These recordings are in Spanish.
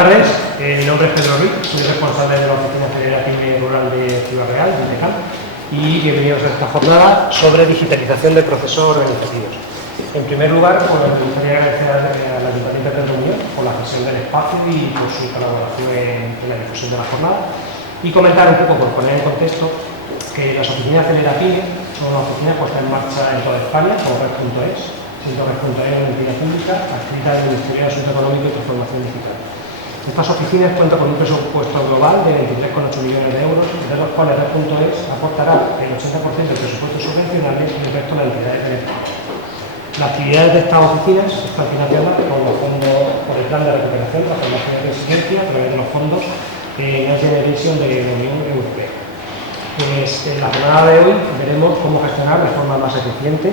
tardes, mi nombre es Pedro Ruiz, soy responsable de la Oficina Federal Rural de Ciudad Real, de INDECAM, y bienvenidos a esta jornada sobre digitalización de procesos organizativos. En primer lugar, pues, me gustaría agradecer al Ayuntamiento de Reunión por la gestión del espacio y por su colaboración en la difusión de la jornada, y comentar un poco, por poner en contexto, que las oficinas Celerapine son una oficina puesta en marcha en toda España, como Red.es, siendo Red.es una entidad pública adscrita al Ministerio de Asunto Económico y Transformación Digital. Estas oficinas cuentan con un presupuesto global de 23,8 millones de euros, de los cuales Red.es aportará el 80% del presupuesto subvencional y el resto de las entidades beneficiarias. Las actividades de estas oficinas están financiadas por el Plan de Recuperación, Transformación y Resiliencia a través de los fondos Next Generation de la Unión Europea. En la jornada de hoy veremos cómo gestionar de forma más eficiente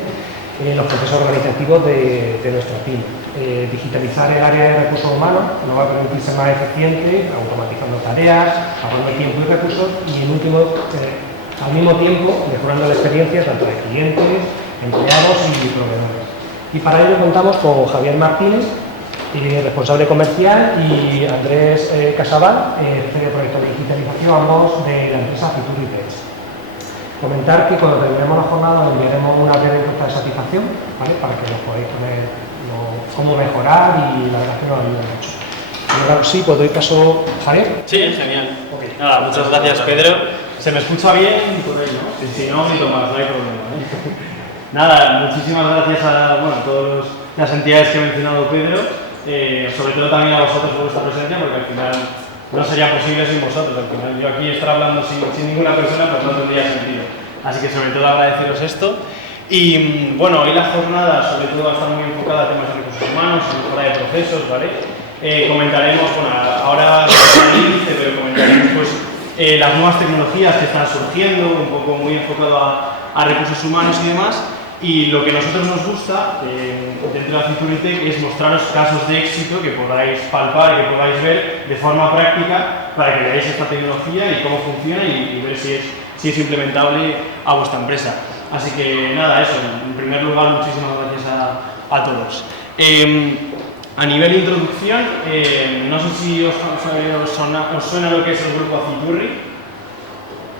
los procesos organizativos de nuestra pyme. Digitalizar el área de recursos humanos nos va a permitir ser más eficiente, automatizando tareas, ahorrando tiempo y recursos y, al mismo tiempo, mejorando la experiencia tanto de clientes, empleados y proveedores. Y para ello contamos con Javier Martínez, responsable comercial, y Andrés Casabal, jefe de proyecto de digitalización, ambos de la empresa Fituritex. Comentar que cuando terminemos la jornada enviaremos una breve encuesta de satisfacción, ¿vale?, para que nos podáis poner cómo mejorar, y la verdad que nos ayuda mucho. Ahora sí, pues doy paso a Javier. Sí, genial. Okay. Nada, muchas gracias, Pedro. ¿Se me escucha bien? Por ahí, ¿no? Si no, ni más, no hay problema. Nada, muchísimas gracias a todas las entidades que ha mencionado Pedro, sobre todo también a vosotros por vuestra presencia, porque al final no sería posible sin vosotros. Al final yo aquí estar hablando sin ninguna persona pues no tendría sentido. Así que sobre todo agradeceros esto. Y bueno, hoy la jornada sobre todo va a estar muy enfocada a temas de recursos humanos, en mejora de procesos, ¿vale? Comentaremos, bueno, ahora el índice, pero comentaremos pues las nuevas tecnologías que están surgiendo, un poco muy enfocado a recursos humanos y demás. Y lo que a nosotros nos gusta dentro de la Fituritex es mostraros casos de éxito que podáis palpar y que podáis ver de forma práctica para que veáis esta tecnología y cómo funciona y ver si es implementable a vuestra empresa. Así que nada, eso, en primer lugar, muchísimas gracias a todos. A nivel de introducción, no sé si os suena lo que es el grupo Aciturri.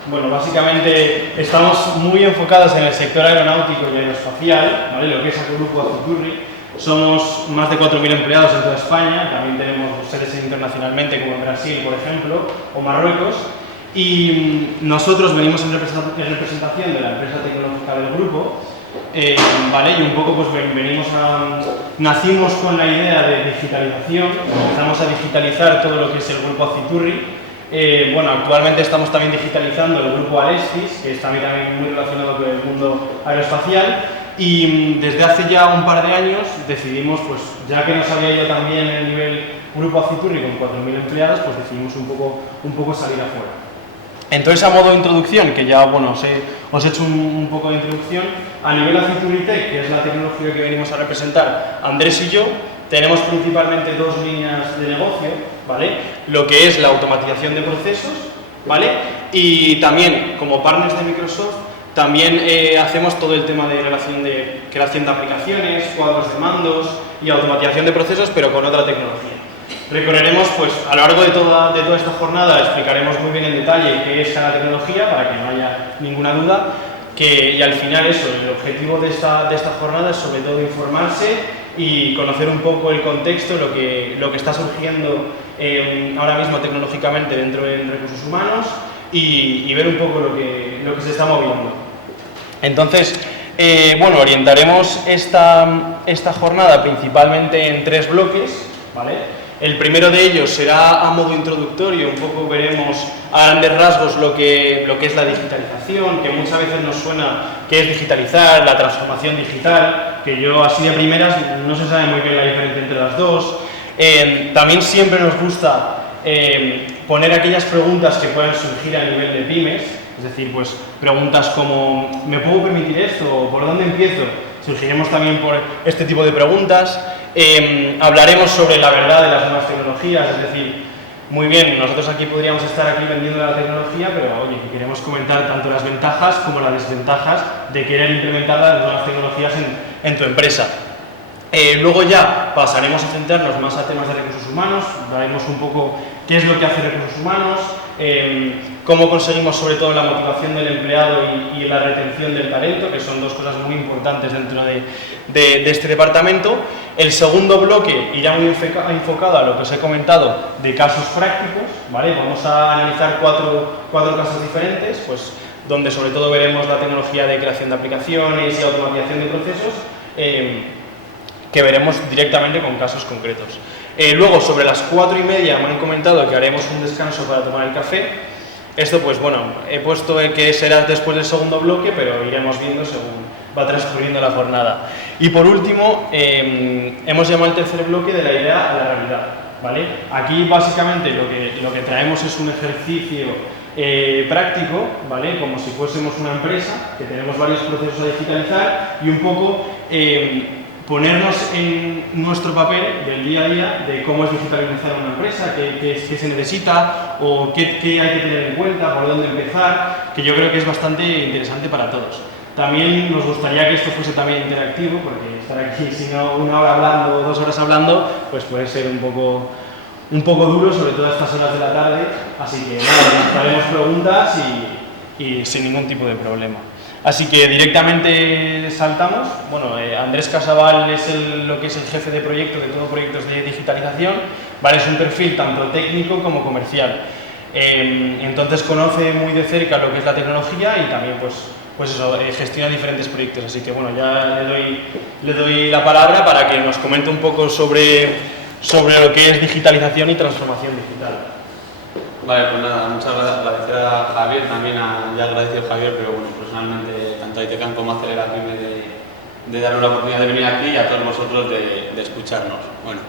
Bueno, básicamente estamos muy enfocados en el sector aeronáutico y aeroespacial, ¿vale?, lo que es el grupo Aciturri. Somos más de 4.000 empleados en toda España, también tenemos sedes internacionalmente como en Brasil, por ejemplo, o Marruecos. Y nosotros venimos en representación de la empresa tecnológica del grupo, ¿vale? Y un poco pues nacimos con la idea de digitalización, empezamos a digitalizar todo lo que es el grupo Aciturri. Bueno, actualmente estamos también digitalizando el grupo Alestis, que está también muy relacionado con el mundo aeroespacial, y desde hace ya un par de años decidimos, pues ya que nos había ido también el nivel grupo Aciturri con 4.000 empleados, pues decidimos un poco salir afuera. Entonces, a modo de introducción, que ya bueno, os he hecho un poco de introducción, a nivel Acituritex, que es la tecnología que venimos a representar Andrés y yo, tenemos principalmente dos líneas de negocio, ¿vale? Lo que es la automatización de procesos, ¿vale? Y también, como partners de Microsoft, también hacemos todo el tema de creación de aplicaciones, cuadros de mandos y automatización de procesos, pero con otra tecnología. Recorreremos, pues, a lo largo de toda esta jornada, explicaremos muy bien en detalle qué es cada tecnología para que no haya ninguna duda, y al final eso, el objetivo de esta jornada es sobre todo informarse y conocer un poco el contexto, lo que está surgiendo ahora mismo tecnológicamente dentro de recursos humanos y ver un poco lo que se está moviendo. Entonces, bueno, orientaremos esta jornada principalmente en 3 bloques, ¿vale? El primero de ellos será a modo introductorio, un poco veremos a grandes rasgos lo que es la digitalización, que muchas veces nos suena que es digitalizar, la transformación digital, que yo así de primeras no se sabe muy bien la diferencia entre las dos. También siempre nos gusta poner aquellas preguntas que puedan surgir a nivel de pymes, es decir, pues preguntas como ¿me puedo permitir esto? ¿O por dónde empiezo? Surgiremos también por este tipo de preguntas. Hablaremos sobre la verdad de las nuevas tecnologías, es decir, muy bien, nosotros aquí podríamos estar aquí vendiendo la tecnología, pero oye, que queremos comentar tanto las ventajas como las desventajas de querer implementar las nuevas tecnologías en tu empresa. Luego ya pasaremos a centrarnos más a temas de recursos humanos, veremos un poco qué es lo que hace recursos humanos, cómo conseguimos sobre todo la motivación del empleado y la retención del talento, que son dos cosas muy importantes dentro de este departamento. El segundo bloque irá muy enfocado a lo que os he comentado de casos prácticos, ¿vale? Vamos a analizar cuatro casos diferentes, pues, donde sobre todo veremos la tecnología de creación de aplicaciones y automatización de procesos, que veremos directamente con casos concretos. Luego, sobre las 4:30 me han comentado que haremos un descanso para tomar el café. Esto, pues bueno, he puesto que será después del segundo bloque, pero iremos viendo según va transcurriendo la jornada. Y por último, hemos llamado el tercer bloque de la idea a la realidad, ¿vale? Aquí básicamente lo que traemos es un ejercicio práctico, ¿vale? Como si fuésemos una empresa, que tenemos varios procesos a digitalizar y un poco ponernos en nuestro papel del día a día de cómo es digitalizar una empresa, qué se necesita o qué hay que tener en cuenta, por dónde empezar, que yo creo que es bastante interesante para todos. También nos gustaría que esto fuese también interactivo, porque estar aquí, si no 1 hora hablando o 2 horas hablando, pues puede ser un poco duro, sobre todo a estas horas de la tarde, así que nada, nos haremos preguntas y sin ningún tipo de problema. Así que directamente saltamos. Bueno, Andrés Casabal es lo que es el jefe de proyecto de todo proyectos de digitalización, ¿vale? Es un perfil tanto técnico como comercial. Entonces conoce muy de cerca lo que es la tecnología y también pues eso, gestiona diferentes proyectos. Así que bueno, ya le doy la palabra para que nos comente un poco sobre lo que es digitalización y transformación digital. Vale, pues nada, muchas gracias. Agradecer a Javier, también ya agradecido a Javier, pero bueno, personalmente, tanto a ITCAM como a Acelera de darme la oportunidad de venir aquí y a todos vosotros de escucharnos. Bueno,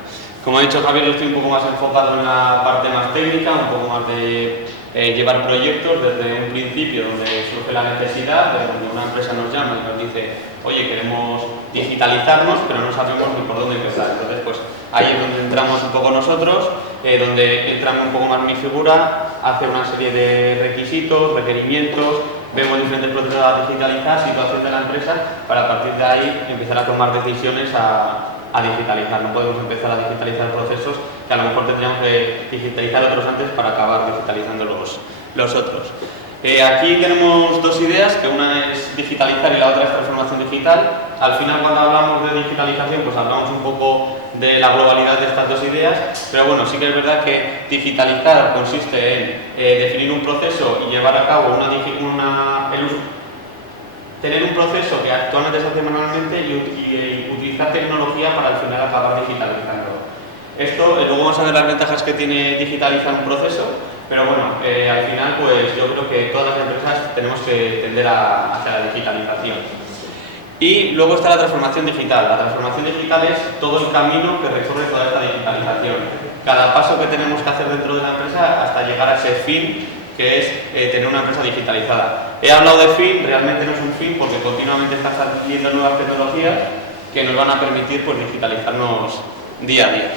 como ha dicho Javier, yo estoy un poco más enfocado en la parte más técnica, un poco más de llevar proyectos desde un principio donde surge la necesidad, de donde una empresa nos llama y nos dice, oye, queremos digitalizarnos, pero no sabemos ni por dónde empezar. Entonces, pues ahí es donde entramos un poco nosotros, donde entramos un poco más mi figura, hace una serie de requisitos, requerimientos, vemos diferentes procesos a digitalizar, situación de la empresa, para a partir de ahí empezar a tomar decisiones a digitalizar. No podemos empezar a digitalizar procesos que a lo mejor tendríamos que digitalizar otros antes para acabar digitalizando los otros. Aquí tenemos dos ideas, que una es digitalizar y la otra es transformación digital. Al final, cuando hablamos de digitalización, pues hablamos un poco de la globalidad de estas dos ideas, pero bueno, sí que es verdad que digitalizar consiste en definir un proceso y llevar a cabo tener un proceso que actualmente se hace manualmente y utilizar tecnología para al final acabar digitalizando. Esto, luego vamos a ver las ventajas que tiene digitalizar un proceso, pero bueno, al final pues yo creo que todas las empresas tenemos que tender hacia la digitalización. Y luego está la transformación digital. La transformación digital es todo el camino que recorre toda esta digitalización. Cada paso que tenemos que hacer dentro de la empresa hasta llegar a ese fin, que es tener una empresa digitalizada. He hablado de fin, realmente no es un fin porque continuamente están saliendo nuevas tecnologías que nos van a permitir pues, digitalizarnos día a día.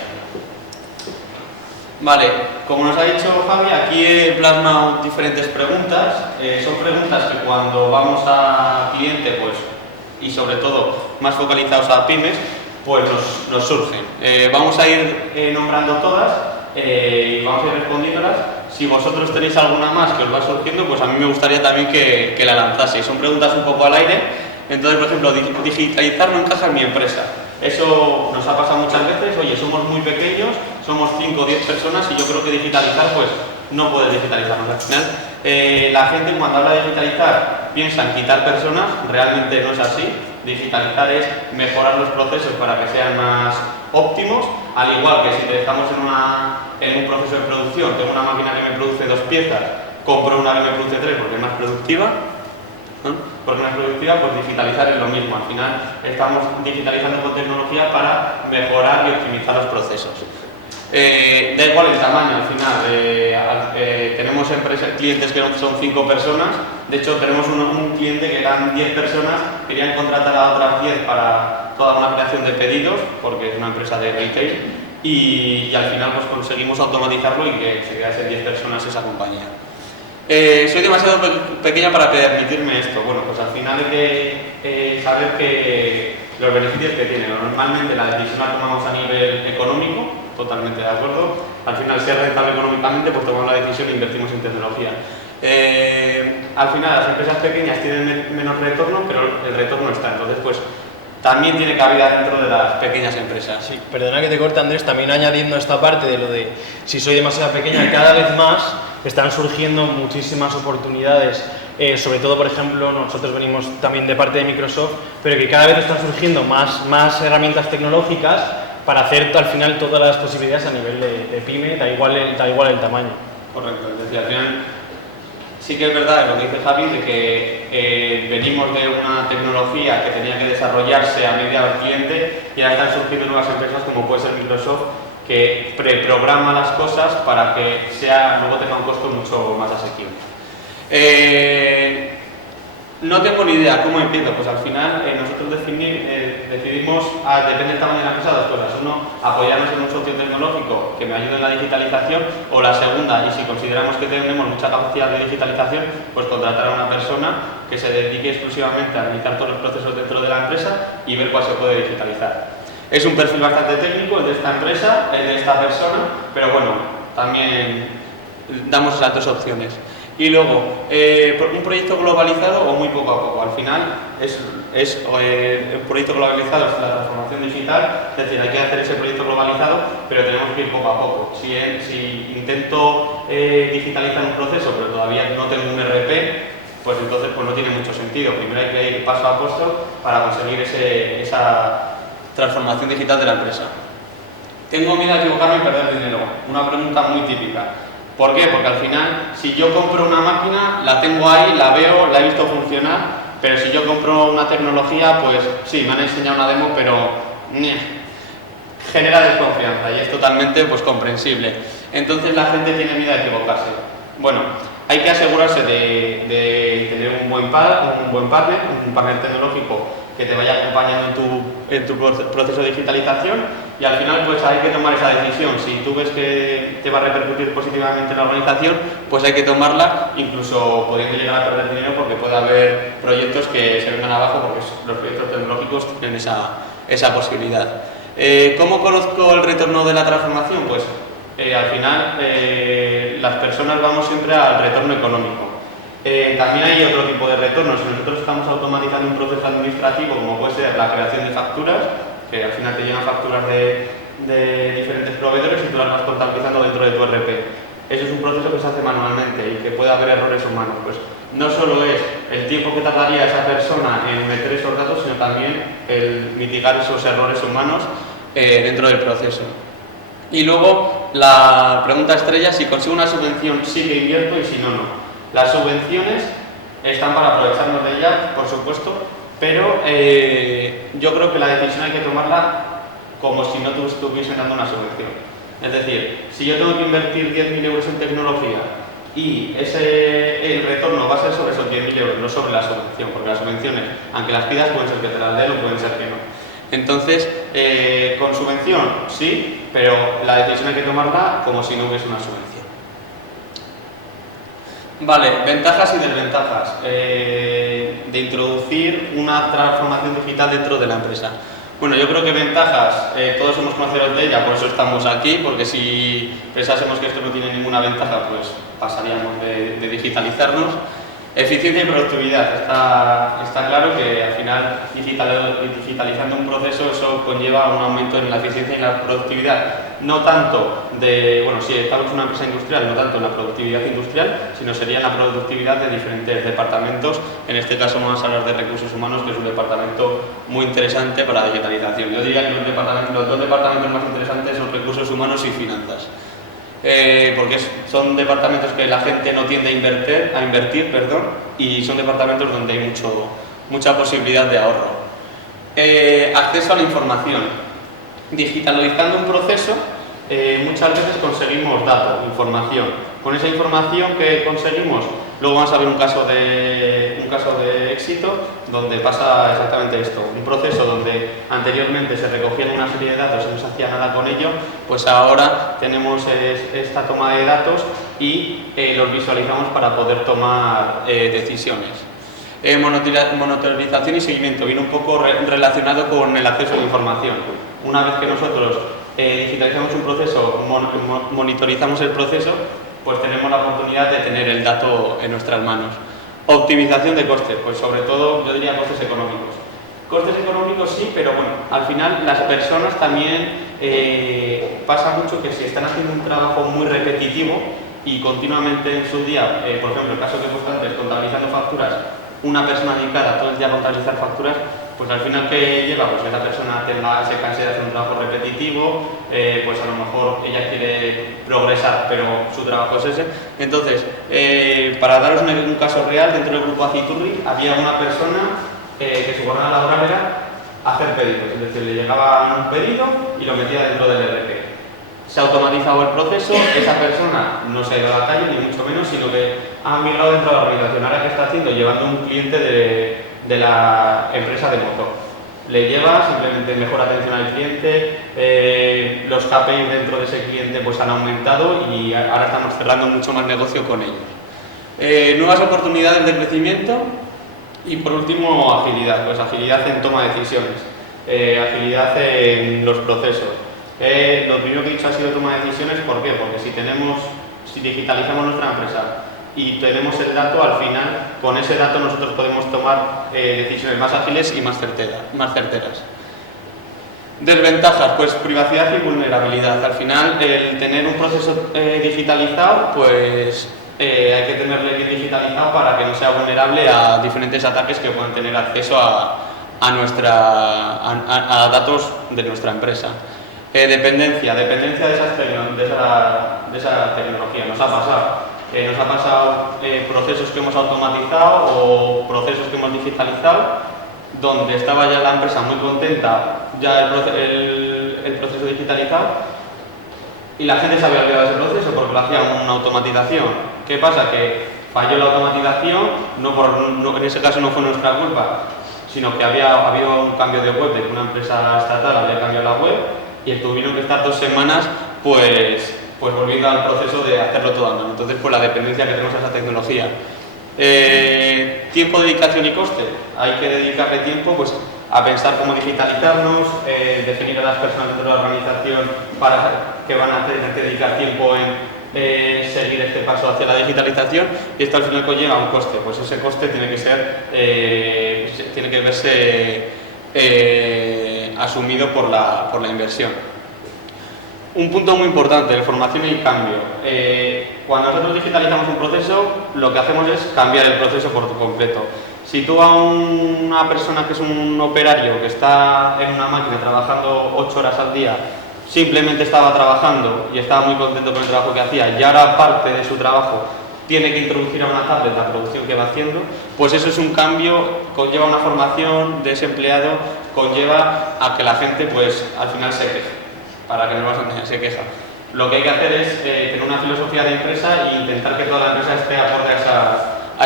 Vale, como nos ha dicho Javi, aquí he plasmado diferentes preguntas. Son preguntas que cuando vamos a cliente, pues, y sobre todo más focalizados a pymes, pues nos surgen. Vamos a ir nombrando todas y vamos a ir respondiéndolas. Si vosotros tenéis alguna más que os va surgiendo, pues a mí me gustaría también que la lanzaseis. Son preguntas un poco al aire. Entonces, por ejemplo, digitalizar no encaja en mi empresa. Eso nos ha pasado muchas veces. Oye, somos muy pequeños, somos 5 o 10 personas y yo creo que digitalizar, pues no puedes digitalizarnos. Al final, la gente cuando habla de digitalizar piensa en quitar personas, realmente no es así. Digitalizar es mejorar los procesos para que sean más óptimos, al igual que si estamos en un proceso de producción, tengo una máquina que me produce 2 piezas, compro una que me produce 3 porque es más productiva, ¿no? Porque más productiva, pues digitalizar es lo mismo. Al final estamos digitalizando con tecnología para mejorar y optimizar los procesos. Da igual el tamaño, al final tenemos clientes que son 5 personas. De hecho tenemos un cliente que eran 10 personas, querían contratar a otras 10 para toda una creación de pedidos porque es una empresa de retail y al final pues conseguimos automatizarlo y que se quedasen 10 personas esa compañía. Soy demasiado pequeña para permitirme esto. Bueno, pues al final hay que saber que los beneficios que tiene. Normalmente la decisión la tomamos a nivel económico, totalmente de acuerdo. Al final, ser rentable económicamente, pues tomamos la decisión e invertimos en tecnología. Al final, las empresas pequeñas tienen menos retorno, pero el retorno está. Entonces, pues también tiene cabida dentro de las pequeñas empresas. Sí, perdona que te corte, Andrés, también añadiendo esta parte de lo de si soy demasiado pequeña, cada vez más están surgiendo muchísimas oportunidades, sobre todo, por ejemplo, nosotros venimos también de parte de Microsoft, pero que cada vez están surgiendo más herramientas tecnológicas para hacer al final todas las posibilidades a nivel de pyme, da igual el tamaño. Correcto, es decir, al final sí que es verdad lo que dice Javi, de que venimos de una tecnología que tenía que desarrollarse a medida del cliente y ahora están surgiendo nuevas empresas como puede ser Microsoft, que preprograma las cosas para que luego tenga un costo mucho más asequible. No tengo ni idea cómo empiezo, pues al final nosotros decidimos, depende del tamaño de la empresa, dos cosas. Uno, apoyarnos en un socio tecnológico que me ayude en la digitalización, o la segunda, y si consideramos que tenemos mucha capacidad de digitalización, pues contratar a una persona que se dedique exclusivamente a analizar todos los procesos dentro de la empresa y ver cuál se puede digitalizar. Es un perfil bastante técnico el de esta empresa, el de esta persona, pero bueno, también damos las dos opciones. Y luego, un proyecto globalizado o muy poco a poco. Al final, un proyecto globalizado es la transformación digital, es decir, hay que hacer ese proyecto globalizado, pero tenemos que ir poco a poco. Si intento digitalizar un proceso, pero todavía no tengo un RP, pues entonces pues no tiene mucho sentido. Primero hay que ir paso a paso para conseguir esa transformación digital de la empresa. Tengo miedo a equivocarme y perder dinero. Una pregunta muy típica. ¿Por qué? Porque al final, si yo compro una máquina, la tengo ahí, la veo, la he visto funcionar, pero si yo compro una tecnología, pues sí, me han enseñado una demo, pero genera desconfianza y es totalmente pues comprensible. Entonces la gente tiene miedo a equivocarse. Bueno, hay que asegurarse de tener un buen partner, un partner tecnológico que te vaya acompañando en tu proceso de digitalización y al final pues hay que tomar esa decisión. Si tú ves que te va a repercutir positivamente en la organización, pues hay que tomarla, incluso pudiendo llegar a perder dinero porque puede haber proyectos que se vengan abajo porque los proyectos tecnológicos tienen esa posibilidad. ¿Cómo conozco el retorno de la transformación? Pues al final las personas vamos siempre al retorno económico. También hay otro tipo de retornos. Si nosotros estamos automatizando un proceso administrativo, como puede ser la creación de facturas, que al final te llegan facturas de diferentes proveedores y tú las vas contabilizando dentro de tu RP. Eso es un proceso que se hace manualmente y que puede haber errores humanos. Pues no solo es el tiempo que tardaría esa persona en meter esos datos, sino también el mitigar esos errores humanos dentro del proceso. Y luego la pregunta estrella: si consigo una subvención sí que invierto y si no, no. Las subvenciones están para aprovecharnos de ellas, por supuesto, pero yo creo que la decisión hay que tomarla como si no te estuviesen dando una subvención. Es decir, si yo tengo que invertir 10.000 euros en tecnología y el retorno va a ser sobre esos 10.000 euros, no sobre la subvención, porque las subvenciones, aunque las pidas, pueden ser que te las den o pueden ser que no. Entonces, con subvención sí, pero la decisión hay que tomarla como si no hubiese una subvención. Vale, ventajas y desventajas de introducir una transformación digital dentro de la empresa. Bueno, yo creo que ventajas, todos somos conocedores de ella, por eso estamos aquí, porque si pensásemos que esto no tiene ninguna ventaja, pues pasaríamos de digitalizarnos. Eficiencia y productividad. Está claro que al final digitalizando un proceso eso conlleva un aumento en la eficiencia y la productividad. No tanto si estamos en una empresa industrial, no tanto en la productividad industrial, sino sería en la productividad de diferentes departamentos. En este caso vamos a hablar de recursos humanos, que es un departamento muy interesante para la digitalización. Yo diría que los dos departamentos más interesantes son recursos humanos y finanzas. Porque son departamentos que la gente no tiende a invertir, y son departamentos donde hay mucha posibilidad de ahorro. Acceso a la información. Digitalizando un proceso, muchas veces conseguimos datos, información. Con esa información que conseguimos, Luego vamos a ver un caso de éxito donde pasa exactamente esto, un proceso donde anteriormente se recogían una serie de datos y no se hacía nada con ello, pues ahora tenemos esta toma de datos y los visualizamos para poder tomar decisiones. Monitorización y seguimiento viene un poco relacionado con el acceso a la información. Una vez que nosotros digitalizamos un proceso, monitorizamos el proceso, pues tenemos la oportunidad de tener el dato en nuestras manos. Optimización de costes, pues sobre todo yo diría costes económicos. Costes económicos sí, pero bueno, al final las personas también pasa mucho que si están haciendo un trabajo muy repetitivo y continuamente en su día, por ejemplo el caso que he puesto antes, contabilizando facturas, una persona dedicada todo el día a contabilizar facturas, pues al final que lleva, pues que esa persona se canse de hacer un trabajo repetitivo, pues a lo mejor ella quiere progresar, pero su trabajo es ese. Entonces, para daros un caso real, dentro del grupo Aciturri había una persona que su jornada laboral era hacer pedidos, es decir, le llegaba un pedido y lo metía dentro del ERP. Se ha automatizado el proceso, esa persona no se ha ido a la calle, ni mucho menos, sino que ha migrado dentro de la organización. Ahora, ¿qué está haciendo? Llevando un cliente de la empresa de motor. Le lleva simplemente mejor atención al cliente, los KPIs dentro de ese cliente pues han aumentado y ahora estamos cerrando mucho más negocio con ellos. Nuevas oportunidades de crecimiento y por último agilidad, pues agilidad en toma de decisiones, agilidad en los procesos. Lo primero que he dicho ha sido toma de decisiones, ¿por qué? Porque si digitalizamos nuestra empresa y tenemos el dato, al final con ese dato nosotros podemos tomar decisiones más ágiles y más certeras. Desventajas, pues privacidad y vulnerabilidad. Al final, el tener un proceso digitalizado, pues hay que tenerlo bien digitalizado para que no sea vulnerable a diferentes ataques que puedan tener acceso a datos de nuestra empresa. Dependencia de esa tecnología. Nos ha pasado procesos que hemos automatizado o procesos que hemos digitalizado, donde estaba ya la empresa muy contenta, ya el proceso digitalizado, y la gente se había olvidado de ese proceso porque lo hacía una automatización. ¿Qué pasa? Que falló la automatización, en ese caso no fue nuestra culpa, sino que había habido un cambio de web, de que una empresa estatal había cambiado la web y tuvieron que estar 2 semanas pues volviendo al proceso de hacerlo todo a mano. Entonces, pues la dependencia que tenemos a esa tecnología. Tiempo, dedicación y coste. Hay que dedicarle tiempo pues a pensar cómo digitalizarnos, definir a las personas dentro de la organización que van a tener que dedicar tiempo en seguir este paso hacia la digitalización, y esto al final conlleva un coste. Pues ese coste tiene que verse asumido por la inversión. Un punto muy importante, la formación y cambio. Cuando nosotros digitalizamos un proceso, lo que hacemos es cambiar el proceso por completo. Si tú a una persona que es un operario que está en una máquina trabajando 8 horas al día, simplemente estaba trabajando y estaba muy contento con el trabajo que hacía, y ahora parte de su trabajo tiene que introducir a una tablet la producción que va haciendo, pues eso es un cambio, conlleva una formación de ese empleado, conlleva a que la gente pues al final se queje, para que no nos engañen, se queja. Lo que hay que hacer es tener una filosofía de empresa e intentar que toda la empresa esté acorde a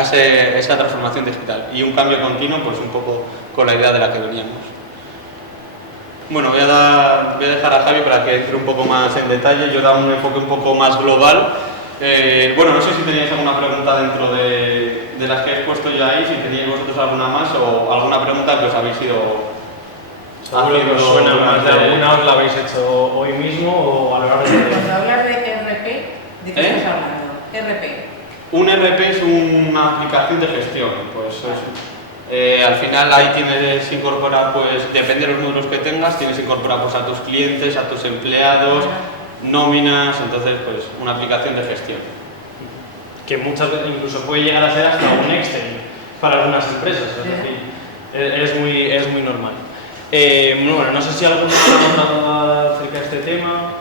esa transformación digital, y un cambio continuo, pues un poco con la idea de la que veníamos. Bueno, voy a dejar a Javi para que entre un poco más en detalle. Yo he dado un enfoque un poco más global. Bueno, no sé si teníais alguna pregunta dentro de las que he puesto ya ahí, si teníais vosotros alguna más o alguna pregunta que os habéis ido Seguro que os suena más de alguna, os la habéis hecho hoy mismo o a lo largo de... Cuando hablas de RP, ¿de qué estás hablando? RP. Un RP es una aplicación de gestión, pues al final ahí tienes que incorporar, pues depende de los módulos que tengas, tienes que incorporar pues, a tus clientes, a tus empleados, nóminas, entonces pues una aplicación de gestión. Que muchas veces incluso puede llegar a ser hasta un Excel para algunas empresas, es decir, es muy normal. Bueno, no sé si alguno tiene duda acerca de este tema.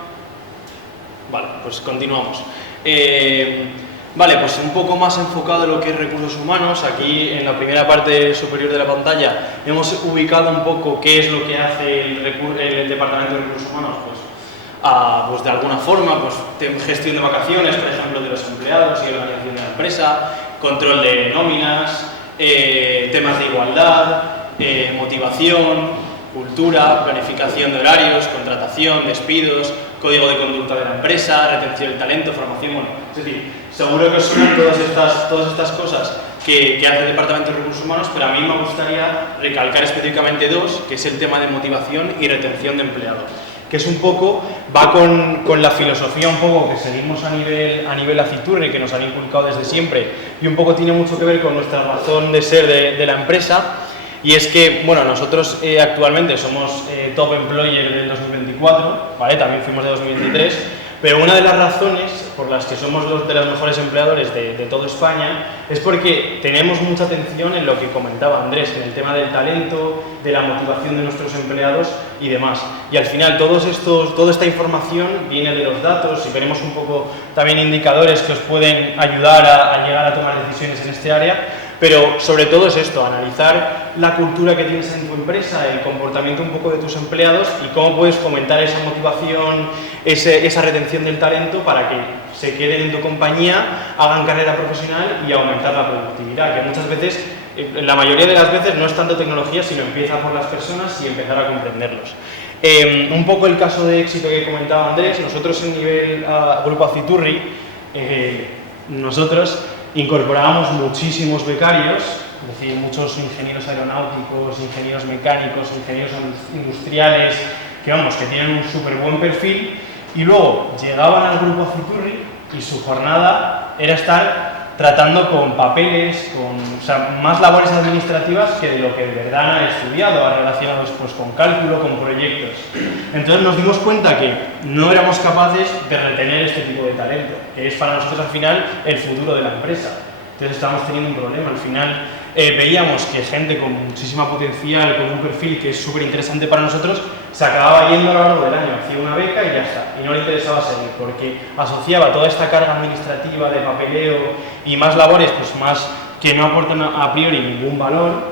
Vale, pues continuamos. Vale, pues un poco más enfocado en lo que es recursos humanos. Aquí en la primera parte superior de la pantalla hemos ubicado un poco qué es lo que hace el Departamento de Recursos Humanos. Pues de alguna forma, pues gestión de vacaciones, por ejemplo, de los empleados y organización de la empresa, control de nóminas, temas de igualdad, motivación, cultura, planificación de horarios, contratación, despidos, código de conducta de la empresa, retención del talento, formación, bueno, es decir, seguro que os suenan todas estas cosas que hace el Departamento de Recursos Humanos, pero a mí me gustaría recalcar específicamente dos, que es el tema de motivación y retención de empleado, que es un poco, va con la filosofía un poco que seguimos a nivel Aciturri, que nos han inculcado desde siempre, y un poco tiene mucho que ver con nuestra razón de ser de la empresa, y es que, bueno, nosotros actualmente somos Top Employer del 2024, ¿vale? También fuimos de 2023, pero una de las razones por las que somos de los mejores empleadores de toda España es porque tenemos mucha atención en lo que comentaba Andrés, en el tema del talento, de la motivación de nuestros empleados y demás. Y al final toda esta información viene de los datos y veremos un poco también indicadores que os pueden ayudar a llegar a tomar decisiones en este área. Pero sobre todo es esto, analizar la cultura que tienes en tu empresa, el comportamiento un poco de tus empleados y cómo puedes fomentar esa motivación, esa retención del talento para que se queden en tu compañía, hagan carrera profesional y aumentar la productividad, que muchas veces, la mayoría de las veces no es tanto tecnología, sino empieza por las personas y empezar a comprenderlos. Un poco el caso de éxito que comentaba Andrés, nosotros en nivel Grupo Aciturri, nosotros incorporábamos muchísimos becarios, es decir, muchos ingenieros aeronáuticos, ingenieros mecánicos, ingenieros industriales, que tienen un súper buen perfil y luego llegaban al Grupo Aciturri y su jornada era estar tratando con papeles, más labores administrativas que de lo que de verdad han estudiado, relacionados pues, con cálculo, con proyectos. Entonces nos dimos cuenta que no éramos capaces de retener este tipo de talento, que es para nosotros al final el futuro de la empresa. Entonces estábamos teniendo un problema. Al final veíamos que gente con muchísima potencial, con un perfil que es súper interesante para nosotros, se acababa yendo a lo largo del año, hacía una beca y ya está, y no le interesaba seguir, porque asociaba toda esta carga administrativa de papeleo y más labores, pues más que no aportan a priori ningún valor,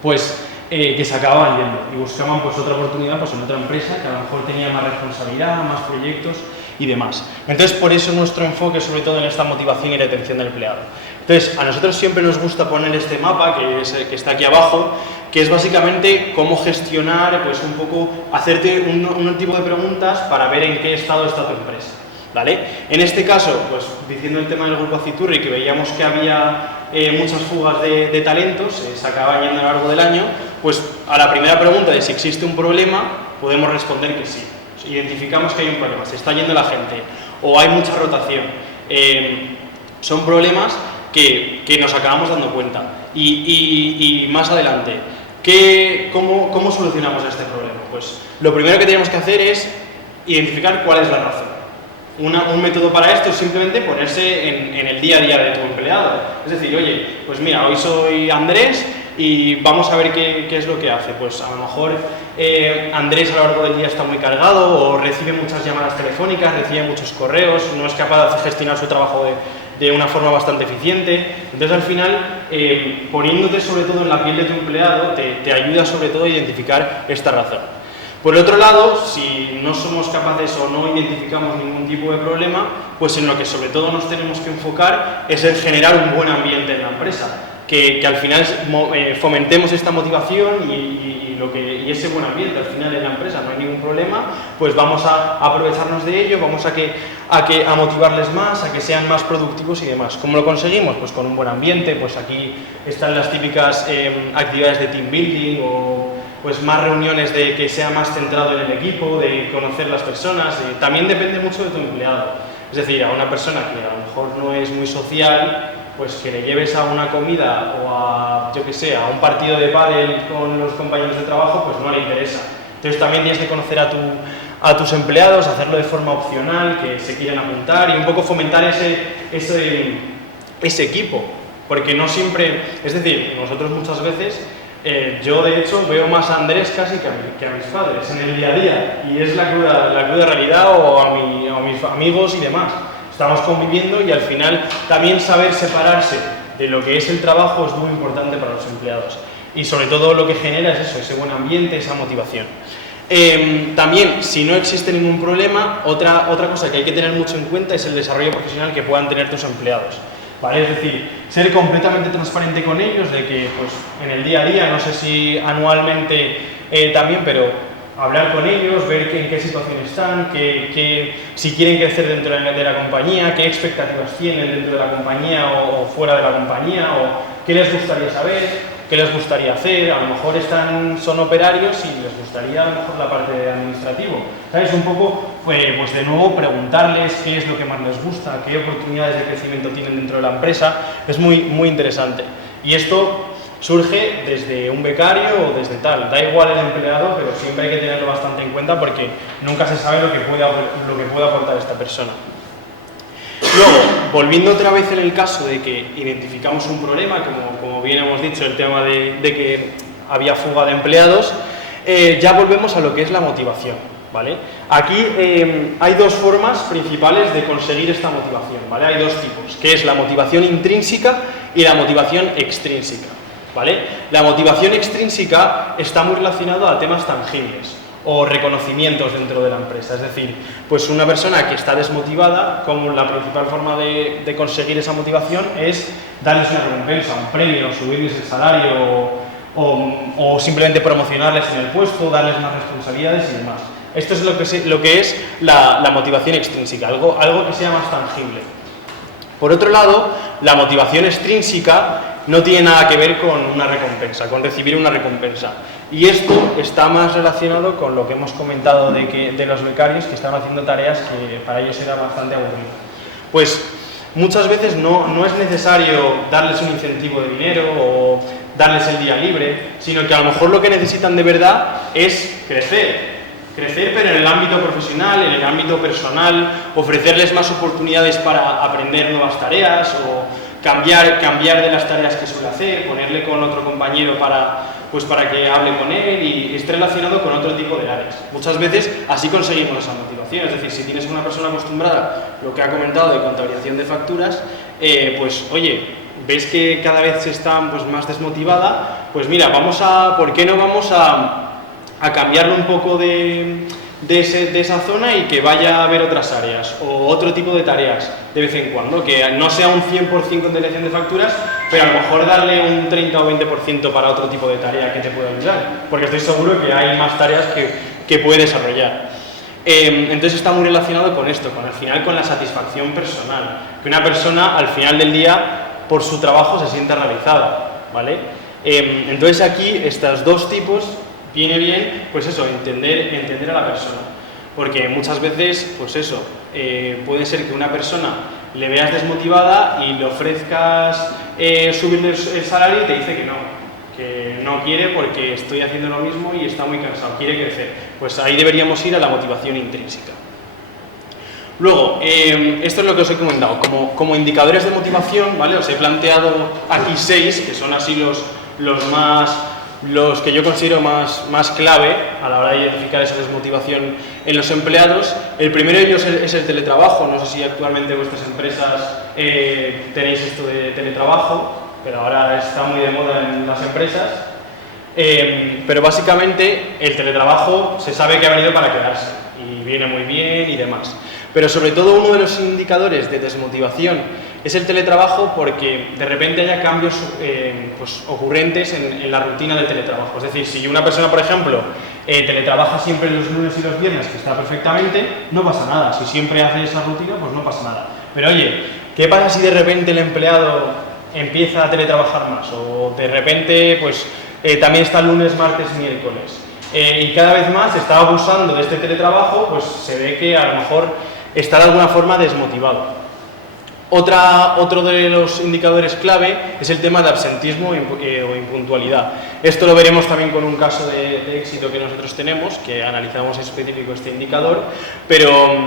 pues que se acababan yendo y buscaban pues otra oportunidad pues en otra empresa que a lo mejor tenía más responsabilidad, más proyectos y demás. Entonces por eso nuestro enfoque sobre todo en esta motivación y retención del empleado. Entonces a nosotros siempre nos gusta poner este mapa que está aquí abajo, que es básicamente cómo gestionar, pues un poco hacerte un tipo de preguntas para ver en qué estado está tu empresa, ¿vale? En este caso, pues diciendo el tema del Grupo Aciturri, que veíamos que había muchas fugas de talentos, se acababan yendo a lo largo del año, pues a la primera pregunta de si existe un problema, podemos responder que sí. Identificamos que hay un problema, se está yendo la gente o hay mucha rotación. Son problemas que nos acabamos dando cuenta. Y más adelante, ¿cómo solucionamos este problema? Pues lo primero que tenemos que hacer es identificar cuál es la razón. Un método para esto es simplemente ponerse en el día a día de tu empleado. Es decir, oye, pues mira, hoy soy Andrés y vamos a ver qué es lo que hace. Pues a lo mejor Andrés a lo largo del día está muy cargado o recibe muchas llamadas telefónicas, recibe muchos correos, no es capaz de gestionar su trabajo de una forma bastante eficiente. Entonces al final, poniéndote sobre todo en la piel de tu empleado, te ayuda sobre todo a identificar esta razón. Por el otro lado, si no somos capaces o no identificamos ningún tipo de problema, pues en lo que sobre todo nos tenemos que enfocar es en generar un buen ambiente en la empresa, que al final fomentemos esta motivación y ese buen ambiente al final en la empresa, no hay ningún problema, pues vamos a aprovecharnos de ello, vamos a motivarles más, a que sean más productivos y demás. ¿Cómo lo conseguimos? Pues con un buen ambiente, pues aquí están las típicas actividades de team building o pues más reuniones de que sea más centrado en el equipo, de conocer las personas. También depende mucho de tu empleado. Es decir, a una persona que a lo mejor no es muy social, pues que le lleves a una comida o a, yo que sé, a un partido de pádel con los compañeros de trabajo, pues no le interesa. Entonces también tienes que conocer a tus empleados, hacerlo de forma opcional, que se quieran apuntar y un poco fomentar ese equipo. Porque no siempre, es decir, nosotros muchas veces, yo de hecho veo más a Andrés casi que a mis padres en el día a día y es la cruda realidad, o a mis amigos y demás. Estamos conviviendo y al final también saber separarse de lo que es el trabajo es muy importante para los empleados y sobre todo lo que genera es eso, ese buen ambiente, esa motivación. También, si no existe ningún problema, otra cosa que hay que tener mucho en cuenta es el desarrollo profesional que puedan tener tus empleados. ¿vale? Es decir, ser completamente transparente con ellos, de que pues, en el día a día, no sé si anualmente también, pero hablar con ellos, ver en qué situación están, si quieren crecer dentro de la compañía, qué expectativas tienen dentro de la compañía o fuera de la compañía, o qué les gustaría saber, qué les gustaría hacer. A lo mejor son operarios y les gustaría a lo mejor la parte de administrativo. ¿Sabes? Un poco, pues de nuevo, preguntarles qué es lo que más les gusta, qué oportunidades de crecimiento tienen dentro de la empresa. Es muy, muy interesante. Y esto surge desde un becario o desde tal, da igual el empleado, pero siempre hay que tenerlo bastante en cuenta porque nunca se sabe lo que puede aportar esta persona. Luego, volviendo otra vez en el caso de que identificamos un problema, como bien hemos dicho, el tema de que había fuga de empleados, ya volvemos a lo que es la motivación, ¿vale? Aquí hay dos formas principales de conseguir esta motivación, ¿vale? Hay dos tipos, que es la motivación intrínseca y la motivación extrínseca. ¿Vale? La motivación extrínseca está muy relacionada a temas tangibles o reconocimientos dentro de la empresa. Es decir, pues una persona que está desmotivada, como la principal forma de conseguir esa motivación es darles una recompensa, un premio, subirles el salario o simplemente promocionarles en el puesto, darles más responsabilidades y demás. Esto es lo que es la motivación extrínseca, algo que sea más tangible. Por otro lado, la motivación extrínseca no tiene nada que ver con una recompensa, con recibir una recompensa. Y esto está más relacionado con lo que hemos comentado de los becarios que están haciendo tareas que para ellos era bastante aburrido. Pues muchas veces no es necesario darles un incentivo de dinero o darles el día libre, sino que a lo mejor lo que necesitan de verdad es crecer, pero en el ámbito profesional, en el ámbito personal, ofrecerles más oportunidades para aprender nuevas tareas o cambiar de las tareas que suele hacer, ponerle con otro compañero para que hable con él y esté relacionado con otro tipo de áreas. Muchas veces así conseguimos esa motivación, es decir, si tienes una persona acostumbrada, lo que ha comentado de contabilización de facturas, pues oye, ves que cada vez se está pues, más desmotivada, pues mira, ¿por qué no vamos a cambiarlo un poco de esa zona y que vaya a ver otras áreas o otro tipo de tareas de vez en cuando, que no sea un 100% en dirección de facturas, pero a lo mejor darle un 30 o 20% para otro tipo de tarea que te pueda ayudar, porque estoy seguro que hay más tareas que puede desarrollar. Entonces está muy relacionado con esto, al final con la satisfacción personal, que una persona al final del día por su trabajo se sienta realizada, ¿vale? Entonces aquí estos dos tipos viene bien, pues eso, entender a la persona, porque muchas veces, pues eso, puede ser que una persona le veas desmotivada y le ofrezcas subirle el salario y te dice que no quiere porque estoy haciendo lo mismo y está muy cansado, quiere crecer. Pues ahí deberíamos ir a la motivación intrínseca. Luego, esto es lo que os he comentado, como indicadores de motivación, ¿vale? Os he planteado aquí 6, que son así los que yo considero más clave a la hora de identificar esa desmotivación en los empleados. El primero de ellos es el teletrabajo. No sé si actualmente vuestras empresas tenéis esto de teletrabajo, pero ahora está muy de moda en las empresas. Pero básicamente el teletrabajo se sabe que ha venido para quedarse y viene muy bien y demás. Pero sobre todo uno de los indicadores de desmotivación es el teletrabajo, porque de repente haya cambios pues, ocurrentes en la rutina del teletrabajo. Es decir, si una persona, por ejemplo, teletrabaja siempre los lunes y los viernes, que está perfectamente, no pasa nada. Si siempre hace esa rutina, pues no pasa nada. Pero oye, ¿qué pasa si de repente el empleado empieza a teletrabajar más? O de repente, pues también está lunes, martes, miércoles. Y cada vez más está abusando de este teletrabajo, pues se ve que a lo mejor está de alguna forma desmotivado. Otro de los indicadores clave es el tema de absentismo o impuntualidad. Esto lo veremos también con un caso de éxito que nosotros tenemos, que analizamos en específico este indicador, pero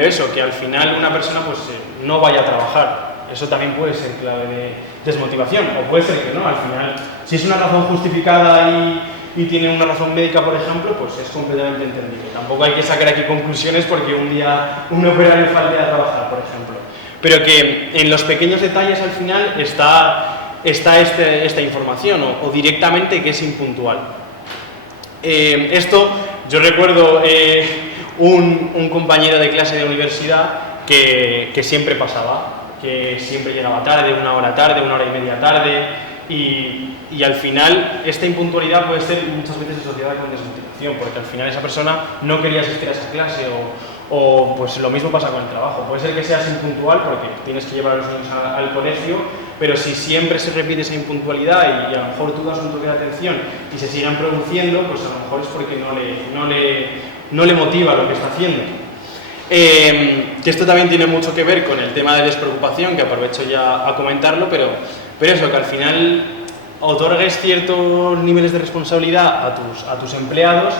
eso, que al final una persona pues, no vaya a trabajar. Eso también puede ser clave de desmotivación, o puede ser que no. Al final, si es una razón justificada y tiene una razón médica, por ejemplo, pues es completamente entendible. Tampoco hay que sacar aquí conclusiones porque un día un operario falte a trabajar, por ejemplo. Pero que en los pequeños detalles al final está esta información o directamente que es impuntual. Esto, yo recuerdo un compañero de clase de universidad que siempre pasaba, que siempre llegaba tarde, 1 hora tarde, 1 hora y media tarde, y al final esta impuntualidad puede ser muchas veces asociada con desmotivación, porque al final esa persona no quería asistir a esa clase o pues lo mismo pasa con el trabajo. Puede ser que seas impuntual porque tienes que llevar a los niños al colegio, pero si siempre se repite esa impuntualidad y a lo mejor tú das un toque de atención y se sigan produciendo, pues a lo mejor es porque no le motiva lo que está haciendo. Que esto también tiene mucho que ver con el tema de despreocupación, que aprovecho ya a comentarlo, pero eso, que al final otorgues ciertos niveles de responsabilidad a tus empleados,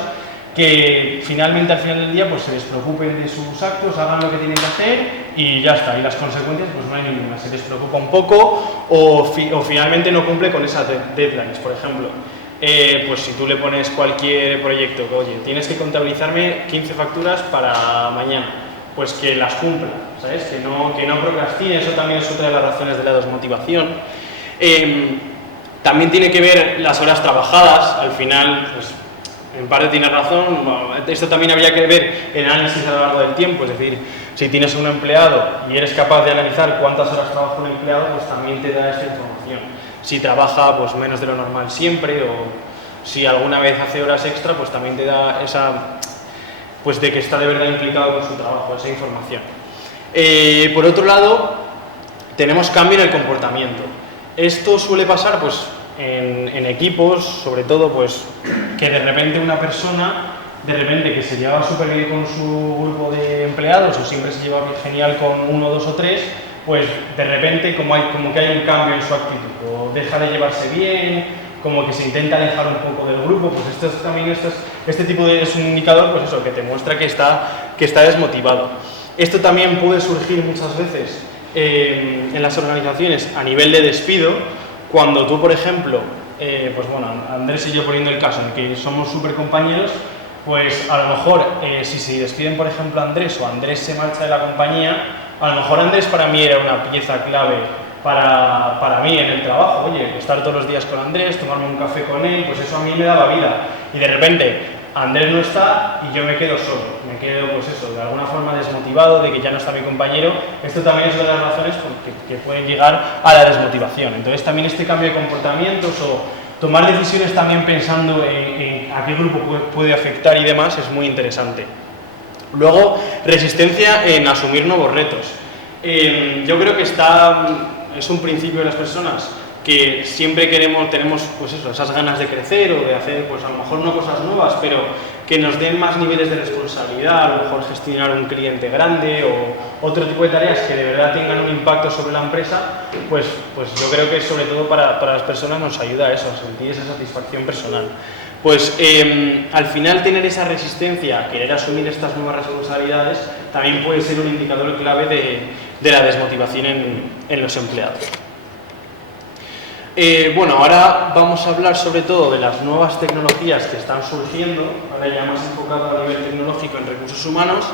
que finalmente al final del día pues se despreocupen de sus actos, hagan lo que tienen que hacer y ya está, y las consecuencias pues no hay ninguna, se despreocupa un poco o finalmente no cumple con esas deadlines. Por ejemplo, pues si tú le pones cualquier proyecto, que oye, tienes que contabilizarme 15 facturas para mañana, pues que las cumpla, ¿sabes? Que no procrastine. Eso también es otra de las razones de la desmotivación. También tiene que ver las horas trabajadas. Al final, pues en parte tienes razón, esto también habría que ver el análisis a lo largo del tiempo, es decir, si tienes un empleado y eres capaz de analizar cuántas horas trabaja un empleado, pues también te da esta información. Si trabaja pues menos de lo normal siempre, o si alguna vez hace horas extra, pues también te da esa, pues de que está de verdad implicado con su trabajo, esa información. Por otro lado, tenemos cambio en el comportamiento. Esto suele pasar pues en equipos, sobre todo pues que de repente una persona que se llevaba súper bien con su grupo de empleados o siempre se llevaba genial con 1, 2 o 3, pues de repente como que hay un cambio en su actitud, o deja de llevarse bien, como que se intenta alejar un poco del grupo. Pues este tipo es un indicador, pues eso, que te muestra que está desmotivado. Esto también puede surgir muchas veces en las organizaciones a nivel de despido, cuando tú, por ejemplo, pues bueno, Andrés y yo poniendo el caso en que somos súper compañeros, pues a lo mejor si se despiden, por ejemplo, a Andrés o Andrés se marcha de la compañía, a lo mejor Andrés para mí era una pieza clave para mí en el trabajo. Oye, estar todos los días con Andrés, tomarme un café con él, pues eso a mí me daba vida. Y de repente Andrés no está y yo me quedo solo, me quedo pues eso, de alguna forma desmotivado de que ya no está mi compañero. Esto también es una de las razones que pueden llegar a la desmotivación. Entonces también este cambio de comportamientos o tomar decisiones también pensando en a qué grupo puede afectar y demás es muy interesante. Luego, resistencia en asumir nuevos retos. Yo creo que es un principio de las personas que siempre tenemos pues eso, esas ganas de crecer o de hacer, pues a lo mejor no cosas nuevas, pero que nos den más niveles de responsabilidad, a lo mejor gestionar un cliente grande o otro tipo de tareas que de verdad tengan un impacto sobre la empresa, pues yo creo que sobre todo para las personas nos ayuda a eso, a sentir esa satisfacción personal. Pues al final tener esa resistencia, querer asumir estas nuevas responsabilidades, también puede ser un indicador clave de la desmotivación en los empleados. Bueno, ahora vamos a hablar sobre todo de las nuevas tecnologías que están surgiendo, ahora ya más enfocado a nivel tecnológico en recursos humanos,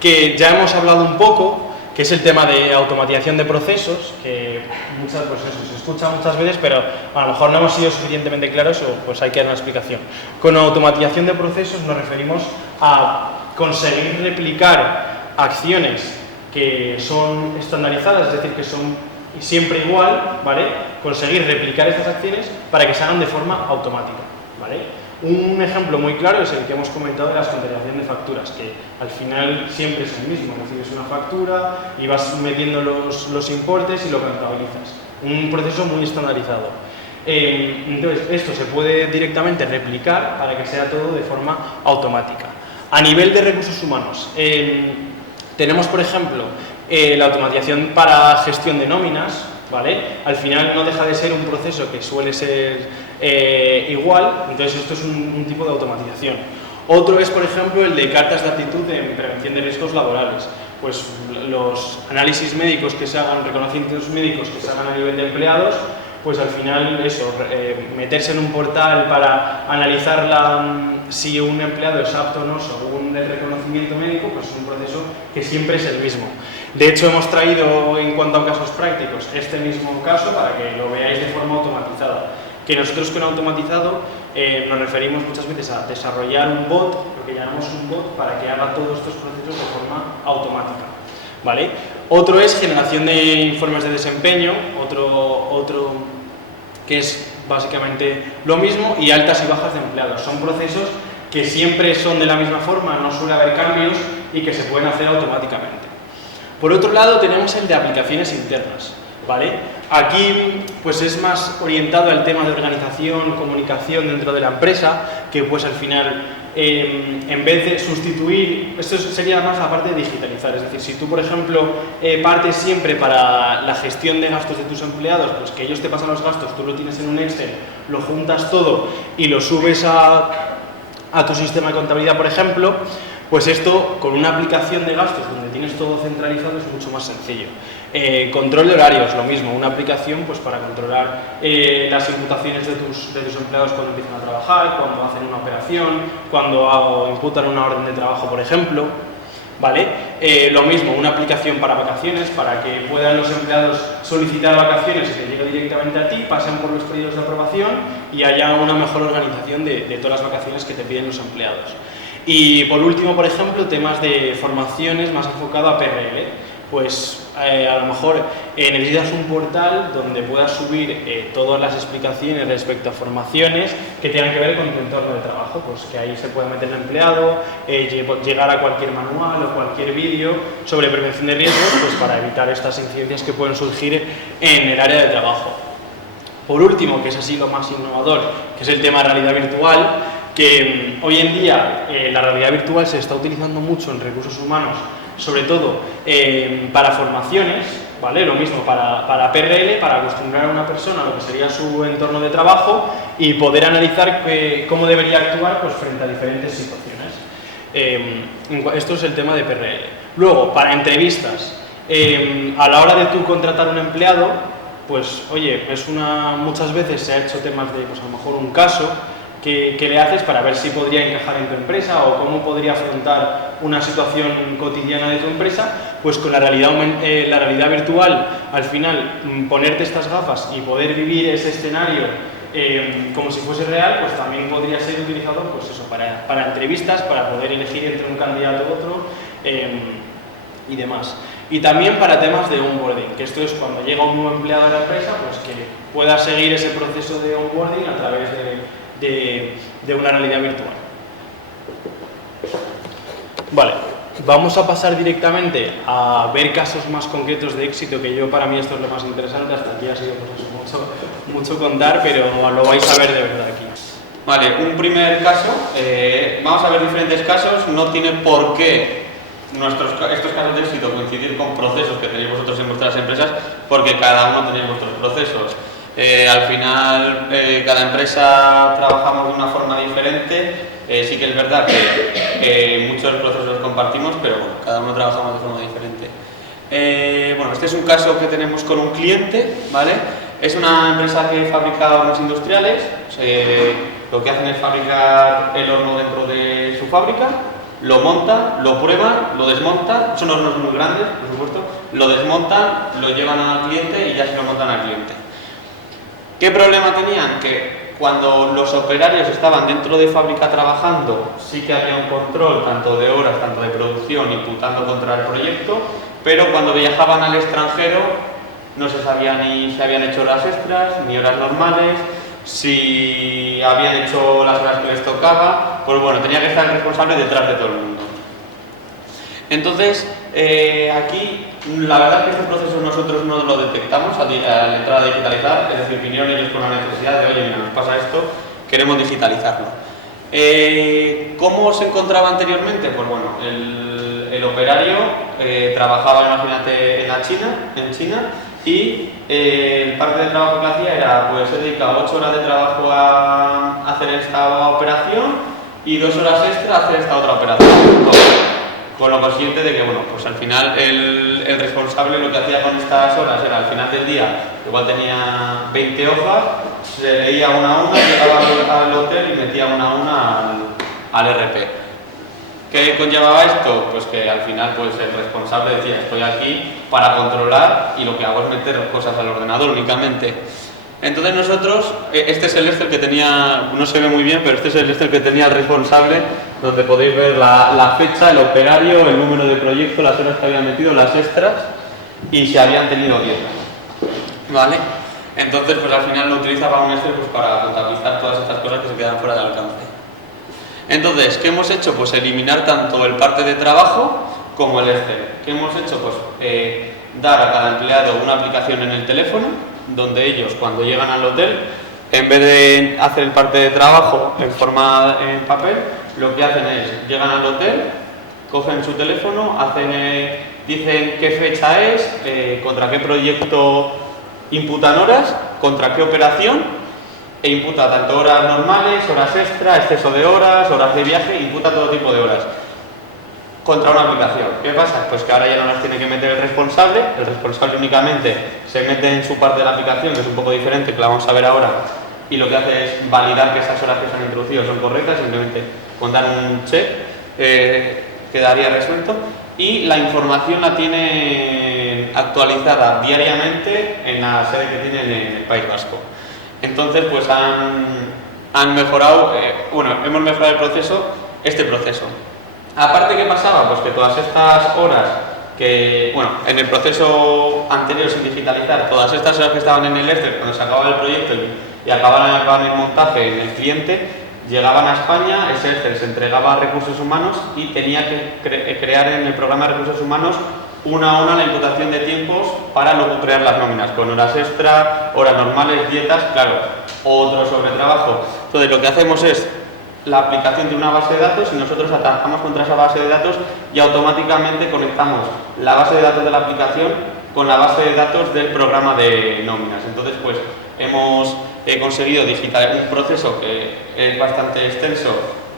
que ya hemos hablado un poco, que es el tema de automatización de procesos, que pues eso, se escucha muchas veces, pero a lo mejor no hemos sido suficientemente claros o pues hay que dar una explicación. Con automatización de procesos nos referimos a conseguir replicar acciones que son estandarizadas, es decir, que son siempre igual, ¿vale? Conseguir replicar estas acciones para que se hagan de forma automática, ¿vale? Un ejemplo muy claro es el que hemos comentado de la contabilización de facturas, que al final siempre es el mismo, recibes una factura y vas metiendo los importes y lo contabilizas. Un proceso muy estandarizado. Entonces, esto se puede directamente replicar para que sea todo de forma automática. A nivel de recursos humanos, tenemos, por ejemplo, la automatización para gestión de nóminas, ¿vale? Al final no deja de ser un proceso que suele ser igual, entonces esto es un tipo de automatización. Otro es, por ejemplo, el de cartas de aptitud en prevención de riesgos laborales. Pues los análisis médicos que se hagan, reconocimientos médicos que se hagan a nivel de empleados, pues al final eso, meterse en un portal para analizar si un empleado es apto o no según el reconocimiento médico, pues es un proceso que siempre es el mismo. De hecho, hemos traído en cuanto a casos prácticos este mismo caso para que lo veáis de forma automatizada. Que nosotros con automatizado nos referimos muchas veces a desarrollar un bot, lo que llamamos un bot, para que haga todos estos procesos de forma automática, ¿vale? Otro es generación de informes de desempeño, otro que es básicamente lo mismo, y altas y bajas de empleados. Son procesos que siempre son de la misma forma, no suele haber cambios y que se pueden hacer automáticamente. Por otro lado tenemos el de aplicaciones internas, ¿vale? Aquí pues es más orientado al tema de organización, comunicación dentro de la empresa, que pues al final en vez de sustituir, esto sería más la parte de digitalizar, es decir, si tú por ejemplo partes siempre para la gestión de gastos de tus empleados, pues que ellos te pasan los gastos, tú lo tienes en un Excel, lo juntas todo y lo subes a tu sistema de contabilidad, por ejemplo, pues esto con una aplicación de gastos donde tienes todo centralizado es mucho más sencillo. Control de horarios, lo mismo, una aplicación pues para controlar las imputaciones de tus empleados cuando empiezan a trabajar, cuando hacen una operación, cuando imputan una orden de trabajo, por ejemplo, ¿vale? Lo mismo, una aplicación para vacaciones, para que puedan los empleados solicitar vacaciones y que llegue directamente a ti, pasen por los pedidos de aprobación y haya una mejor organización de todas las vacaciones que te piden los empleados. Y por último, por ejemplo, temas de formaciones más enfocado a PRL. Pues a lo mejor necesitas un portal donde puedas subir todas las explicaciones respecto a formaciones que tengan que ver con tu entorno de trabajo, pues que ahí se pueda meter el empleado, llegar a cualquier manual o cualquier vídeo sobre prevención de riesgos, pues para evitar estas incidencias que pueden surgir en el área de trabajo. Por último, que es así lo más innovador, que es el tema de realidad virtual, que hoy en día la realidad virtual se está utilizando mucho en recursos humanos, sobre todo para formaciones, ¿vale? Lo mismo para PRL, para acostumbrar a una persona a lo que sería su entorno de trabajo y poder analizar cómo debería actuar pues, frente a diferentes situaciones. Esto es el tema de PRL. Luego, para entrevistas, a la hora de tú contratar un empleado, pues oye, muchas veces se ha hecho temas de, pues a lo mejor un caso, que le haces para ver si podría encajar en tu empresa o cómo podría afrontar una situación cotidiana de tu empresa, pues con la realidad virtual, al final, ponerte estas gafas y poder vivir ese escenario como si fuese real, pues también podría ser utilizado pues eso, para entrevistas, para poder elegir entre un candidato u otro y demás. Y también para temas de onboarding, que esto es cuando llega un nuevo empleado a la empresa, pues que pueda seguir ese proceso de onboarding a través de una realidad virtual. Vale, vamos a pasar directamente a ver casos más concretos de éxito, que para mí esto es lo más interesante. Hasta aquí ha sido pues, mucho contar, pero lo vais a ver de verdad aquí. Vale, un primer caso, vamos a ver diferentes casos, no tiene por qué estos casos de éxito coincidir con procesos que tenéis vosotros en vuestras empresas, porque cada uno tenéis vuestros procesos. Al final, cada empresa trabajamos de una forma diferente, sí que es verdad que muchos procesos los compartimos, pero bueno, cada uno trabajamos de forma diferente. Bueno, este es un caso que tenemos con un cliente, ¿vale? Es una empresa que fabrica hornos industriales, lo que hacen es fabricar el horno dentro de su fábrica, lo montan, lo prueban, lo desmontan, son hornos muy grandes, por supuesto, lo desmontan, lo llevan al cliente y ya se lo montan al cliente. ¿Qué problema tenían? Que cuando los operarios estaban dentro de fábrica trabajando, sí que había un control tanto de horas, tanto de producción, imputando contra el proyecto, pero cuando viajaban al extranjero no se sabía ni si habían hecho horas extras, ni horas normales, si habían hecho las horas que les tocaba, pues bueno, tenía que estar el responsable detrás de todo el mundo. Entonces, aquí, la verdad es que este proceso nosotros no lo detectamos al entrar a digitalizar, es decir, vinieron ellos con la necesidad de, oye, mira, nos pasa esto, queremos digitalizarlo. ¿Cómo se encontraba anteriormente? Pues bueno, el operario trabajaba, imagínate, en China, y el parte de trabajo que hacía era, pues se dedicaba 8 horas de trabajo a hacer esta operación y 2 horas extra a hacer esta otra operación. Con lo consciente de que, bueno, pues al final el responsable lo que hacía con estas horas era, al final del día, igual tenía 20 hojas, se leía una a una, llegaba al hotel y metía una a una al RP. ¿Qué conllevaba esto? Pues que al final pues el responsable decía, estoy aquí para controlar y lo que hago es meter cosas al ordenador únicamente. Entonces nosotros, este es el Excel que tenía, no se ve muy bien, pero este es el Excel que tenía el responsable, donde podéis ver la fecha, el operario, el número de proyecto, las horas que había metido, las extras, y si habían tenido dieta, ¿vale? Entonces, pues al final lo utilizaba un Excel pues, para contabilizar todas estas cosas que se quedan fuera de alcance. Entonces, ¿qué hemos hecho? Pues eliminar tanto el parte de trabajo como el Excel. ¿Qué hemos hecho? Pues dar a cada empleado una aplicación en el teléfono, donde ellos cuando llegan al hotel, en vez de hacer el parte de trabajo en forma en papel, lo que hacen es, llegan al hotel, cogen su teléfono, dicen qué fecha es, contra qué proyecto imputan horas, contra qué operación, e imputa tanto horas normales, horas extra, exceso de horas de viaje, imputa todo tipo de horas contra una aplicación. ¿Qué pasa? Pues que ahora ya no las tiene que meter el responsable únicamente se mete en su parte de la aplicación, que es un poco diferente, que la vamos a ver ahora, y lo que hace es validar que esas horas que se han introducido son correctas, simplemente con dar un check quedaría resuelto, y la información la tienen actualizada diariamente en la sede que tienen en el País Vasco. Entonces, pues han mejorado, hemos mejorado este proceso. Aparte, ¿qué pasaba? Pues que todas estas horas en el proceso anterior sin digitalizar, todas estas horas que estaban en el Excel cuando se acababa el proyecto y acababan el montaje en el cliente, llegaban a España, ese Excel se entregaba a Recursos Humanos y tenía que crear en el programa de Recursos Humanos una a una la imputación de tiempos para luego crear las nóminas, con horas extra, horas normales, dietas, claro, otro sobretrabajo. Entonces lo que hacemos es, la aplicación de una base de datos y nosotros atacamos contra esa base de datos y automáticamente conectamos la base de datos de la aplicación con la base de datos del programa de nóminas. Entonces, pues hemos conseguido digitalizar un proceso que es bastante extenso,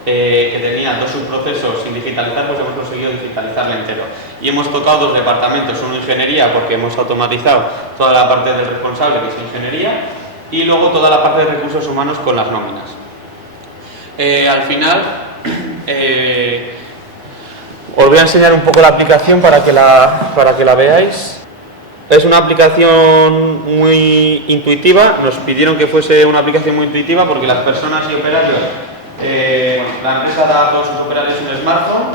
que tenía 2 subprocesos sin digitalizar, pues hemos conseguido digitalizarlo entero. Y hemos tocado 2 departamentos, uno ingeniería, porque hemos automatizado toda la parte del responsable, que es ingeniería, y luego toda la parte de recursos humanos con las nóminas. Al final, os voy a enseñar un poco la aplicación para que la veáis. Es una aplicación muy intuitiva, nos pidieron que fuese una aplicación muy intuitiva porque las personas y operarios, la empresa da a todos sus operarios un smartphone,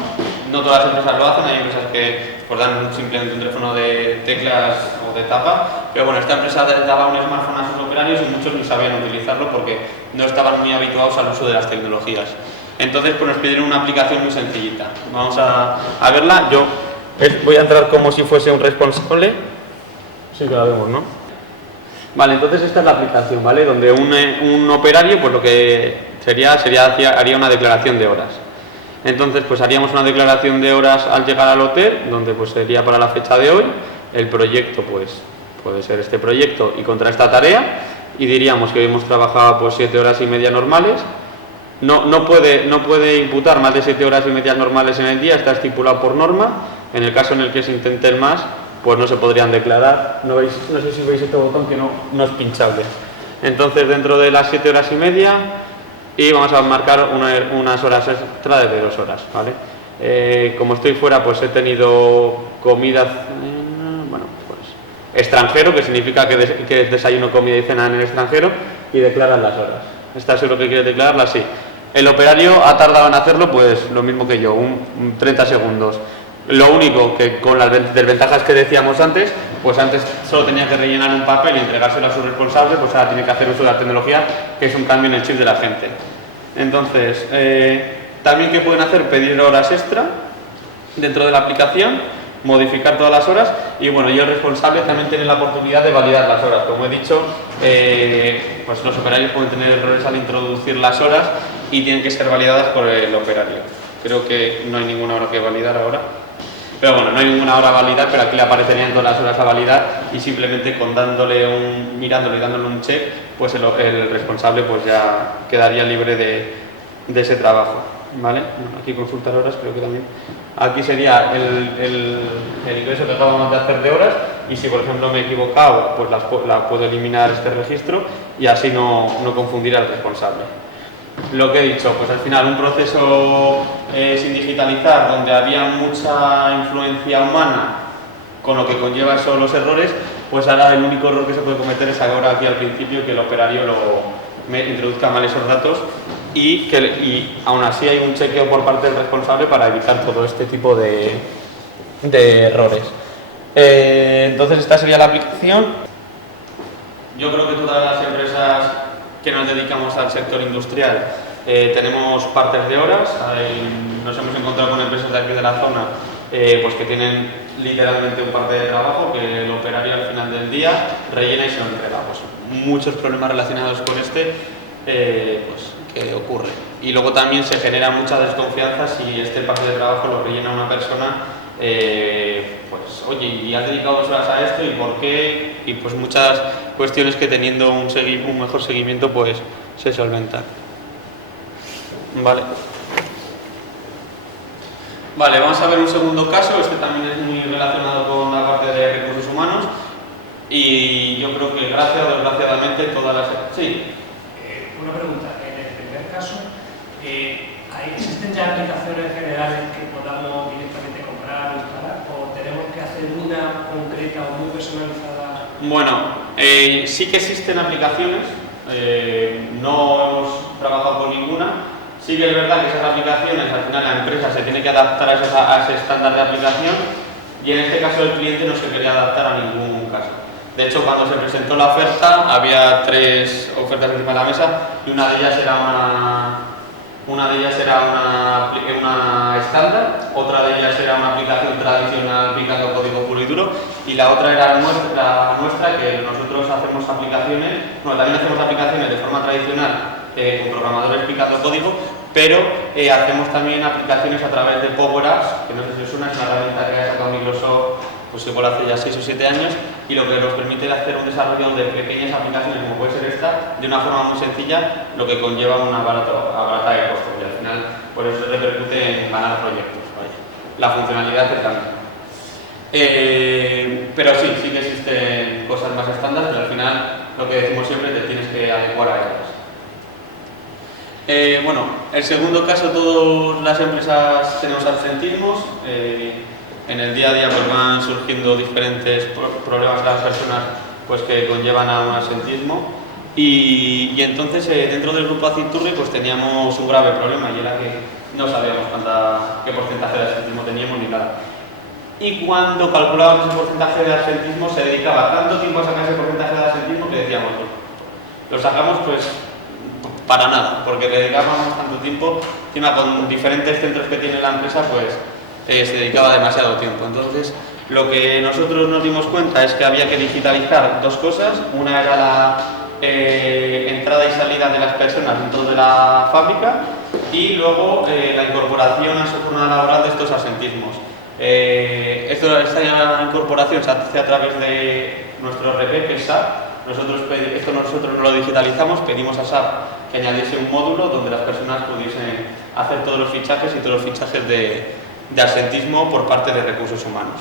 no todas las empresas lo hacen, hay empresas que pues, dan simplemente un teléfono de teclas o de tapa, pero bueno, esta empresa daba un smartphone a sus operarios y muchos no sabían utilizarlo porque no estaban muy habituados al uso de las tecnologías. Entonces pues nos pidieron una aplicación muy sencillita. Vamos a verla. Yo voy a entrar como si fuese un responsable. Sí que la vemos, ¿no? Vale, entonces esta es la aplicación, ¿vale? Donde un operario, pues lo que haría una declaración de horas. Entonces, pues haríamos una declaración de horas al llegar al hotel, donde pues sería para la fecha de hoy, el proyecto, pues puede ser este proyecto y contra esta tarea, y diríamos que hoy hemos trabajado pues 7 horas y media normales. No puede imputar más de 7 horas y media normales en el día, está estipulado por norma. En el caso en el que se intenten más, pues no se podrían declarar. No sé si veis este botón que no es pinchable. Entonces, dentro de las 7 horas y media, y vamos a marcar unas horas extra de 2 horas, ¿vale? Como estoy fuera, pues he tenido comida, extranjero, que significa que es desayuno, comida y cena en el extranjero, y declaran las horas. ¿Estás seguro que quiere declararlas? Sí. El operario ha tardado en hacerlo, pues lo mismo que yo, 30 segundos. Lo único que con las desventajas que decíamos antes, pues antes solo tenía que rellenar un papel y entregárselo a su responsable, pues ahora tiene que hacer uso de la tecnología, que es un cambio en el chip de la gente. Entonces, también ¿qué pueden hacer? Pedir horas extra dentro de la aplicación, modificar todas las horas, y bueno, yo el responsable también tiene la oportunidad de validar las horas. Como he dicho, pues los operarios pueden tener errores al introducir las horas y tienen que ser validadas por el operario. Creo que no hay ninguna hora que validar ahora. Pero bueno, no hay ninguna hora a validar, pero aquí le aparecerían todas las horas a validar y simplemente con mirándole y dándole un check, pues el responsable pues ya quedaría libre de ese trabajo, ¿vale? Bueno, aquí consultar horas, creo que también. Aquí sería el ingreso que acabamos de hacer de horas, y si por ejemplo me he equivocado, pues la puedo eliminar este registro y así no confundir al responsable. Lo que he dicho, pues al final un proceso sin digitalizar, donde había mucha influencia humana, con lo que conlleva eso los errores, pues ahora el único error que se puede cometer es ahora aquí al principio que el operario me introduzca mal esos datos y aún así hay un chequeo por parte del responsable para evitar todo este tipo de errores. Entonces esta sería la aplicación. Yo creo que todas las empresas que nos dedicamos al sector industrial tenemos partes de horas. Nos hemos encontrado con empresas de aquí de la zona pues que tienen literalmente un parte de trabajo que el operario al final del día rellena y se lo entrega. Pues muchos problemas relacionados con pues que ocurre. Y luego también se genera mucha desconfianza si este parte de trabajo lo rellena una persona, pues oye, ¿y has dedicado 2 horas a esto? ¿Y por qué? Y pues muchas cuestiones que teniendo un mejor seguimiento pues se solventan. Vale. Vale, vamos a ver un segundo caso. Este también es muy relacionado con la parte de recursos humanos y yo creo que gracias o desgraciadamente todas las... Sí. Una pregunta. En el primer caso, ¿existen ya aplicaciones generales que podamos directamente comprar o instalar? ¿O tenemos que hacer una concreta o muy personalizada? Bueno, sí que existen aplicaciones. No hemos trabajado con ninguna. Sí que es verdad que esas aplicaciones, al final la empresa se tiene que adaptar a ese estándar de aplicación y en este caso el cliente no se quería adaptar a ningún caso. De hecho, cuando se presentó la oferta, había 3 ofertas encima de la mesa y una de ellas era una estándar, otra de ellas era una aplicación tradicional picando código puro y duro y la otra era la nuestra, que nosotros hacemos aplicaciones, bueno, también hacemos aplicaciones de forma tradicional con programadores picando código, pero hacemos también aplicaciones a través de Power Apps, que no sé si os suena, es una herramienta que ha sacado Microsoft pues igual hace ya 6 o 7 años y lo que nos permite hacer un desarrollo de pequeñas aplicaciones como puede ser esta, de una forma muy sencilla, lo que conlleva un aparato de costos y al final por eso repercute en ganar proyectos. ¿Vale? La funcionalidad es la misma. Pero sí que existen cosas más estándar, pero al final lo que decimos siempre te tienes que adecuar a ellas. Bueno, el segundo caso, todas las empresas tenemos absentismos. En el día a día pues van surgiendo diferentes problemas a las personas pues que conllevan a un absentismo y entonces dentro del grupo Aciturri pues teníamos un grave problema y era que no sabíamos qué porcentaje de absentismo teníamos ni nada. Y cuando calculábamos ese porcentaje de absentismo se dedicaba tanto tiempo a sacar ese porcentaje de absentismo que decíamos, lo sacamos pues para nada, porque le dedicábamos tanto tiempo, encima con diferentes centros que tiene la empresa pues se dedicaba demasiado tiempo. Entonces lo que nosotros nos dimos cuenta es que había que digitalizar 2 cosas. Una era la entrada y salida de las personas dentro de la fábrica y luego la incorporación a su jornada laboral de estos absentismos. Esta incorporación se hace a través de nuestro RP, que es SAP. Nosotros no lo digitalizamos, pedimos a SAP que añadiese un módulo donde las personas pudiesen hacer todos los fichajes y todos los fichajes de absentismo por parte de recursos humanos.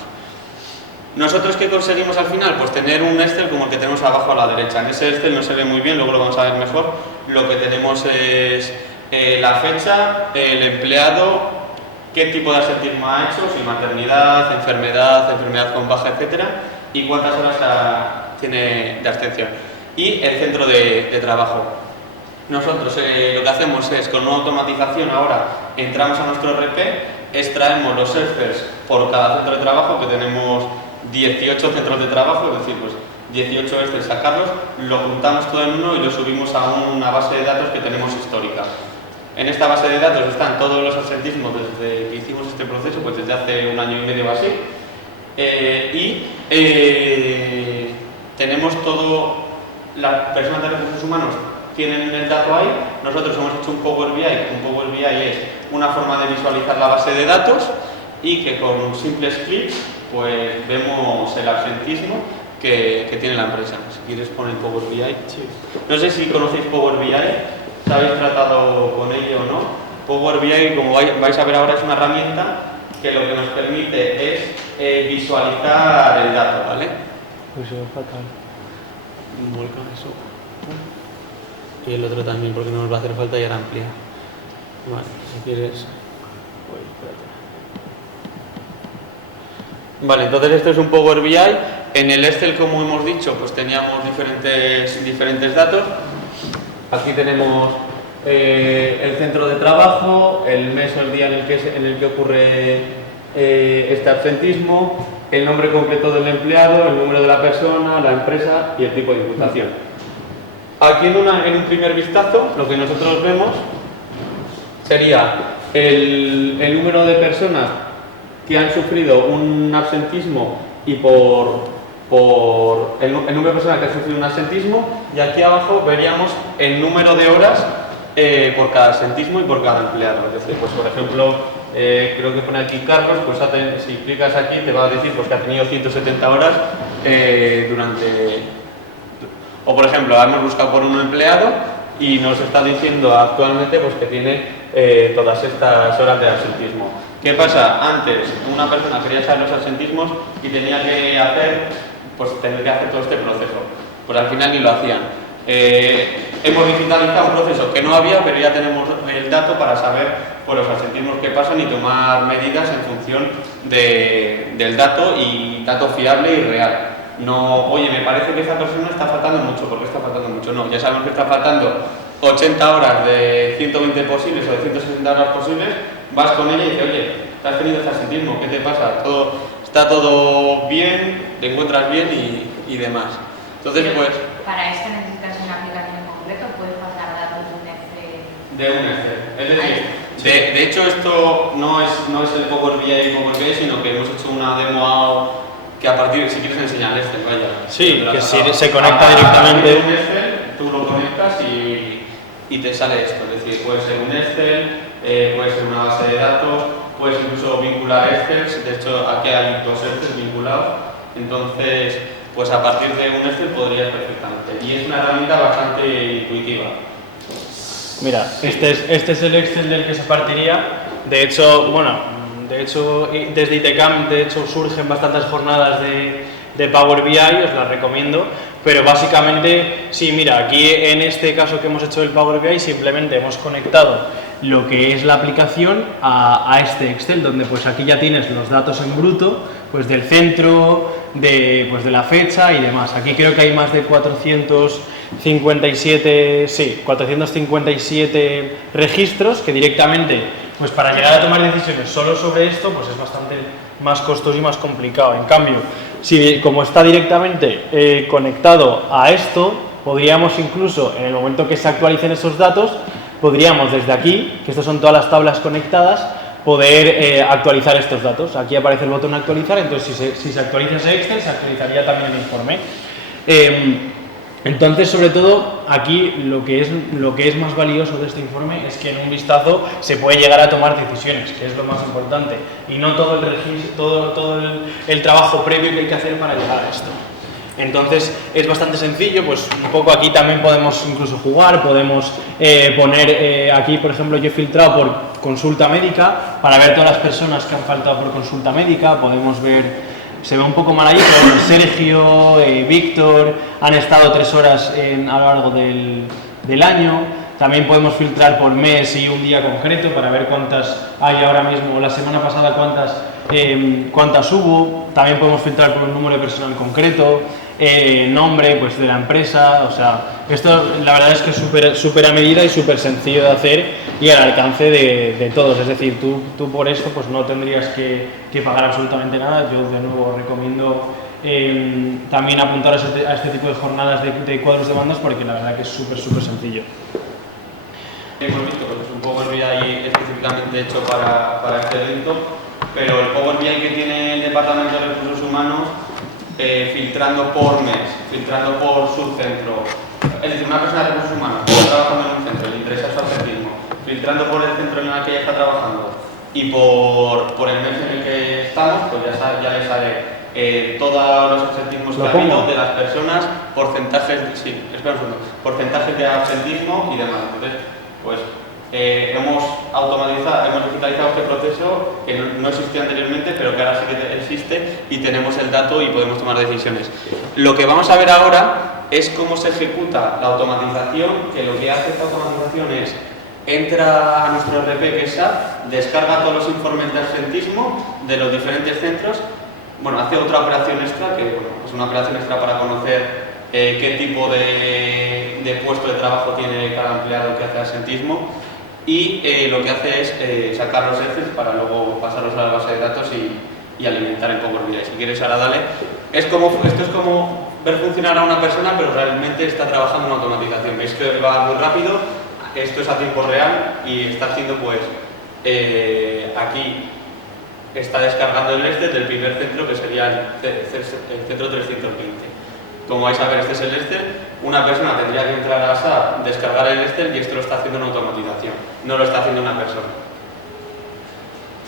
¿Nosotros qué conseguimos al final? Pues tener un Excel como el que tenemos abajo a la derecha. En ese Excel no se ve muy bien, luego lo vamos a ver mejor. Lo que tenemos es la fecha, el empleado, qué tipo de absentismo ha hecho, si maternidad, enfermedad con baja, etcétera, y cuántas horas tiene de abstención. Y el centro de trabajo. Nosotros lo que hacemos es, con una automatización ahora, entramos a nuestro RP, extraemos los Excels por cada centro de trabajo, que tenemos 18 centros de trabajo, es decir, pues 18 Excel, sacarlos, lo juntamos todo en uno y lo subimos a una base de datos que tenemos histórica. En esta base de datos están todos los absentismos desde que hicimos este proceso, pues desde hace 1 año y medio o así, tenemos todo, las personas de recursos humanos tienen el dato ahí. Nosotros hemos hecho un Power BI. Un Power BI es una forma de visualizar la base de datos y que con simples clics pues vemos el absentismo que tiene la empresa. Si quieres poner Power BI. Sí. No sé si conocéis Power BI, si habéis tratado con ello o no. Power BI, como vais a ver ahora, es una herramienta que lo que nos permite es visualizar el dato, ¿vale? Pues se ve fatal. Volca eso. Y el otro también, porque no nos va a hacer falta y ahora ampliar. Vale, si quieres... Vale, entonces esto es un Power BI. En el Excel, como hemos dicho, pues teníamos diferentes datos. Aquí tenemos el centro de trabajo, el mes o el día en el que ocurre este absentismo, el nombre completo del empleado, el número de la persona, la empresa y el tipo de imputación. Aquí en un primer vistazo lo que nosotros vemos sería el número de personas que han sufrido un absentismo y el número de personas que han sufrido un absentismo, y aquí abajo veríamos el número de horas por cada absentismo y por cada empleado. Es decir, pues por ejemplo, creo que pone aquí Carlos, pues si clicas aquí te va a decir pues, que ha tenido 170 horas o por ejemplo, hemos buscado por un empleado y nos está diciendo actualmente pues, que tiene todas estas horas de absentismo. ¿Qué pasa? Antes una persona quería saber los absentismos y tenía que hacer todo este proceso. Pues al final ni lo hacían. Hemos digitalizado un proceso que no había, pero ya tenemos el dato para saber pues, los absentismos que pasan y tomar medidas en función del dato, y dato fiable y real. No, oye, me parece que esa persona está faltando mucho, ¿por qué está faltando mucho? No, ya sabemos que está faltando 80 horas de 120 posibles o de 160 horas posibles, vas con ella y dices, oye, te has tenido este absentismo, ¿qué te pasa? ¿Está todo bien? ¿Te encuentras bien? Y demás. Entonces, pues... ¿Para esto necesitas una aplicación en concreto o puedes pasar datos de un Excel? De un Excel. Es decir, de hecho esto no es el Power BI, sino que hemos hecho una demo que a partir, si quieres enseñar Excel, vaya. Sí, que si se conecta directamente. Un Excel, tú lo conectas y te sale esto. Es decir, puede ser un Excel, puede ser una base de datos, puedes incluso vincular Excel. De hecho, aquí hay 2 Excel vinculados. Entonces, pues a partir de un Excel podrías perfectamente. Y es una herramienta bastante intuitiva. Mira, sí. Este es el Excel del que se partiría. De hecho, desde ITCAM surgen bastantes jornadas de Power BI, os las recomiendo, pero básicamente, sí, mira, aquí en este caso que hemos hecho del Power BI simplemente hemos conectado lo que es la aplicación a este Excel, donde pues aquí ya tienes los datos en bruto, pues del centro, de la fecha y demás. Aquí creo que hay más de 457 registros que directamente, pues para llegar a tomar decisiones solo sobre esto, pues es bastante más costoso y más complicado. En cambio, como está directamente conectado a esto, podríamos incluso, en el momento que se actualicen esos datos, podríamos desde aquí, que estas son todas las tablas conectadas, poder actualizar estos datos. Aquí aparece el botón actualizar, entonces si se actualiza ese Excel, se actualizaría también el informe. Entonces, sobre todo, aquí lo que es más valioso de este informe es que en un vistazo se puede llegar a tomar decisiones, que es lo más importante, y no todo el trabajo previo que hay que hacer para llegar a esto. Entonces es bastante sencillo, pues un poco aquí también podemos incluso jugar, podemos poner aquí, por ejemplo, yo he filtrado por consulta médica para ver todas las personas que han faltado por consulta médica. Podemos ver, se ve un poco mal ahí, pero bueno, Sergio, Víctor han estado 3 horas a lo largo del año. También podemos filtrar por mes y un día concreto para ver cuántas hay ahora mismo, la semana pasada cuántas hubo. También podemos filtrar por un número de personal concreto, nombre pues de la empresa. O sea, esto la verdad es que es súper a medida y súper sencillo de hacer y al alcance de todos. Es decir, tú por esto pues no tendrías que pagar absolutamente nada. Yo de nuevo recomiendo también apuntar a este tipo de jornadas de cuadros de bandas, porque la verdad que es súper sencillo. Hemos visto que es un Power BI específicamente hecho para este evento, pero el Power BI que tiene el Departamento de Recursos Humanos, filtrando por mes, filtrando por subcentro, es decir, una persona de recursos humanos que está trabajando en un centro, le interesa su absentismo, filtrando por el centro en el que ella está trabajando y por el mes en el que estamos, pues ya le sale todos los absentismos que ha habido de las personas, porcentajes de absentismo y demás. Entonces, pues hemos digitalizado este proceso que no existía anteriormente, pero que ahora sí que existe y tenemos el dato y podemos tomar decisiones. Lo que vamos a ver ahora es cómo se ejecuta la automatización, que lo que hace esta automatización es entra a nuestro RP, que es SAP, descarga todos los informes de absentismo de los diferentes centros, hace otra operación extra, que es una operación extra para conocer qué tipo de puesto de trabajo tiene cada empleado que hace absentismo, y lo que hace es sacar los Excel para luego pasarlos a la base de datos y alimentar en pocos días. Si quieres ahora dale. Esto es como ver funcionar a una persona, pero realmente está trabajando en automatización. Veis que va muy rápido, esto es a tiempo real y está haciendo pues aquí está descargando el Excel del primer centro, que sería el centro 320. Como vais a ver, este es el Excel. Una persona tendría que entrar a SAP, descargar el Excel, y esto lo está haciendo en automatización, no lo está haciendo una persona.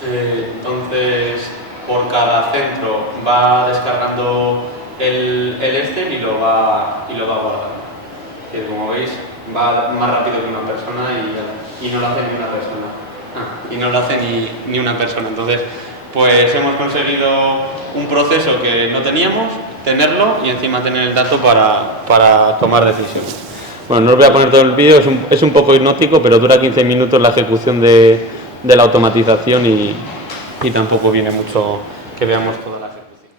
Entonces, por cada centro va descargando el Excel y lo va guardando. Que como veis, va más rápido que una persona y no lo hace ni una persona. Y no lo hace ni una persona. Entonces, pues hemos conseguido un proceso que no teníamos, tenerlo y encima tener el dato para tomar decisiones. Bueno, no os voy a poner todo el vídeo, es un poco hipnótico, pero dura 15 minutos la ejecución de la automatización y tampoco viene mucho que veamos toda la ejecución.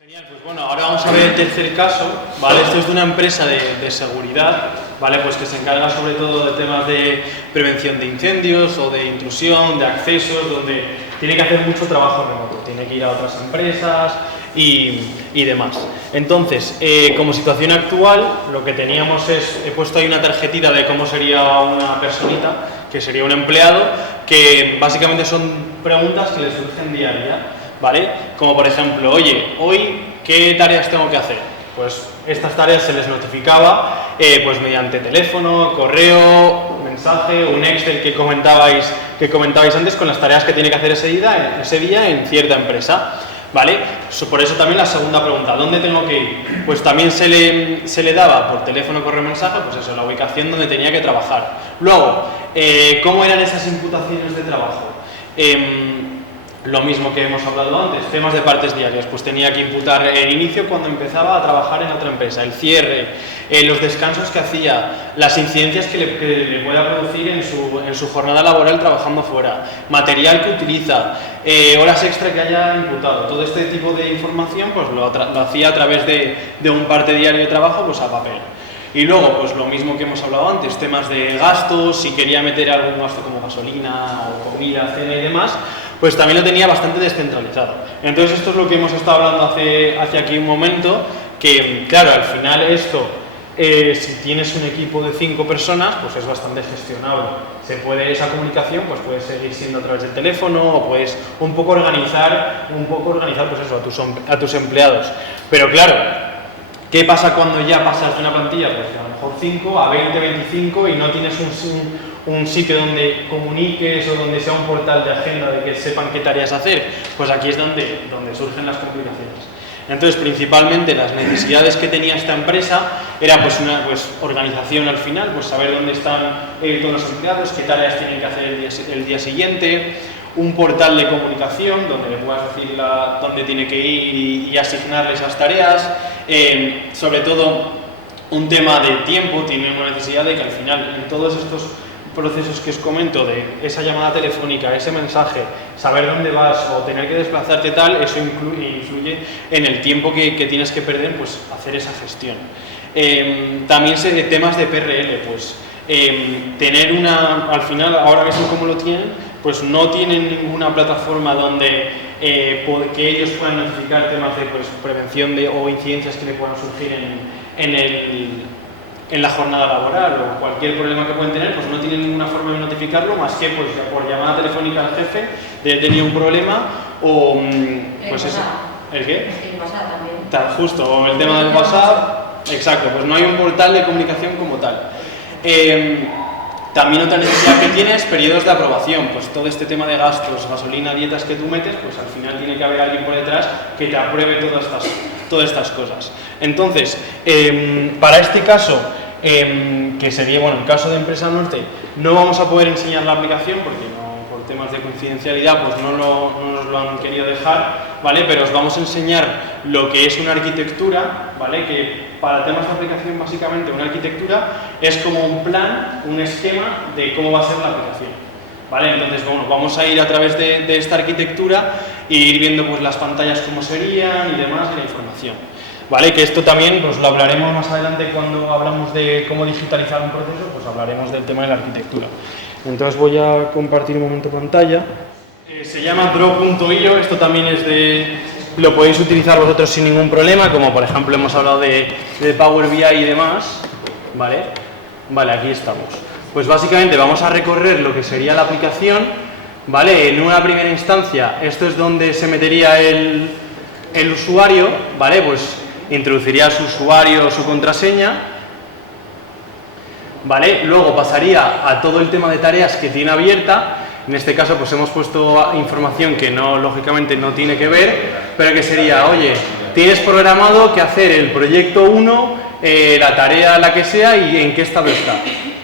Genial, pues bueno, ahora vamos a ver el tercer caso, ¿vale? Esto es de una empresa de seguridad, ¿vale? Pues que se encarga sobre todo de temas de prevención de incendios o de intrusión, de accesos, donde tiene que hacer mucho trabajo remoto, tiene que ir a otras empresas y demás. Entonces, como situación actual, lo que teníamos es, he puesto ahí una tarjetita de cómo sería una personita, que sería un empleado, que básicamente son preguntas que le surgen día a día, ¿vale? Como por ejemplo, oye, hoy, ¿qué tareas tengo que hacer? Pues estas tareas se les notificaba pues mediante teléfono, correo, mensaje, un Excel que comentabais antes con las tareas que tiene que hacer ese día en cierta empresa, ¿vale? Por eso también la segunda pregunta, ¿dónde tengo que ir? Pues también se le daba por teléfono, correo, mensaje, pues eso, la ubicación donde tenía que trabajar. Luego, ¿cómo eran esas imputaciones de trabajo? Lo mismo que hemos hablado antes, temas de partes diarias, pues tenía que imputar el inicio cuando empezaba a trabajar en otra empresa, el cierre, los descansos que hacía, las incidencias que le pueda producir en su jornada laboral trabajando fuera, material que utiliza, horas extra que haya imputado. Todo este tipo de información pues lo hacía a través de un parte diario de trabajo pues a papel. Y luego, pues lo mismo que hemos hablado antes, temas de gastos, si quería meter algún gasto como gasolina o comida, cena y demás, pues también lo tenía bastante descentralizado. Entonces esto es lo que hemos estado hablando hace aquí un momento, que claro, al final esto, si tienes un equipo de 5 personas, pues es bastante gestionable. Esa comunicación pues puede seguir siendo a través del teléfono o puedes un poco organizar pues eso, a tus empleados. Pero claro, ¿qué pasa cuando ya pasas de una plantilla, pues a lo mejor 5 a 20, 25 y no tienes un sitio donde comuniques o donde sea un portal de agenda de que sepan qué tareas hacer? Pues aquí es donde surgen las complicaciones. Entonces, principalmente las necesidades que tenía esta empresa era pues una organización al final, pues saber dónde están todos los empleados, qué tareas tienen que hacer el día siguiente, un portal de comunicación donde le puedas decir dónde tiene que ir y asignarle esas tareas, sobre todo un tema de tiempo, tiene una necesidad de que al final en todos estos procesos que os comento, de esa llamada telefónica, ese mensaje, saber dónde vas o tener que desplazarte tal, eso influye en el tiempo que tienes que perder, pues hacer esa gestión. También sé de temas de PRL, pues tener al final, ahora mismo como lo tienen, pues no tienen ninguna plataforma donde que ellos puedan notificar temas de prevención o incidencias que le puedan surgir en la jornada laboral o cualquier problema que pueden tener, pues no tienen ninguna forma de notificarlo más que pues, por llamada telefónica al jefe de he tenido un problema o pues eso. ¿El qué? El WhatsApp también. Justo, o el tema del WhatsApp, exacto, pues no hay un portal de comunicación como tal. También otra necesidad que tiene es periodos de aprobación, pues todo este tema de gastos, gasolina, dietas que tú metes, pues al final tiene que haber alguien por detrás que te apruebe todas estas cosas. Entonces, para este caso, que sería, bueno, el caso de Empresa Norte, no vamos a poder enseñar la aplicación porque por temas de confidencialidad pues no nos lo han querido dejar, ¿vale? Pero os vamos a enseñar lo que es una arquitectura, ¿vale? Que para temas de aplicación, básicamente, una arquitectura es como un plan, un esquema de cómo va a ser la aplicación, ¿vale? Entonces, bueno, vamos a ir a través de esta arquitectura e ir viendo pues las pantallas cómo serían y demás de la información, ¿vale? Que esto también pues lo hablaremos más adelante cuando hablamos de cómo digitalizar un proceso, pues hablaremos del tema de la arquitectura. Entonces voy a compartir un momento pantalla. Se llama draw.io, esto también lo podéis utilizar vosotros sin ningún problema, como por ejemplo hemos hablado de Power BI y demás, ¿vale? Vale, aquí estamos. Pues básicamente vamos a recorrer lo que sería la aplicación, ¿vale? En una primera instancia, esto es donde se metería el usuario, ¿vale? Pues introduciría su usuario o su contraseña, ¿vale? Luego pasaría a todo el tema de tareas que tiene abierta. En este caso pues hemos puesto información que no, lógicamente no tiene que ver, pero que sería, oye, tienes programado que hacer el proyecto 1, la tarea la que sea y en qué estado está,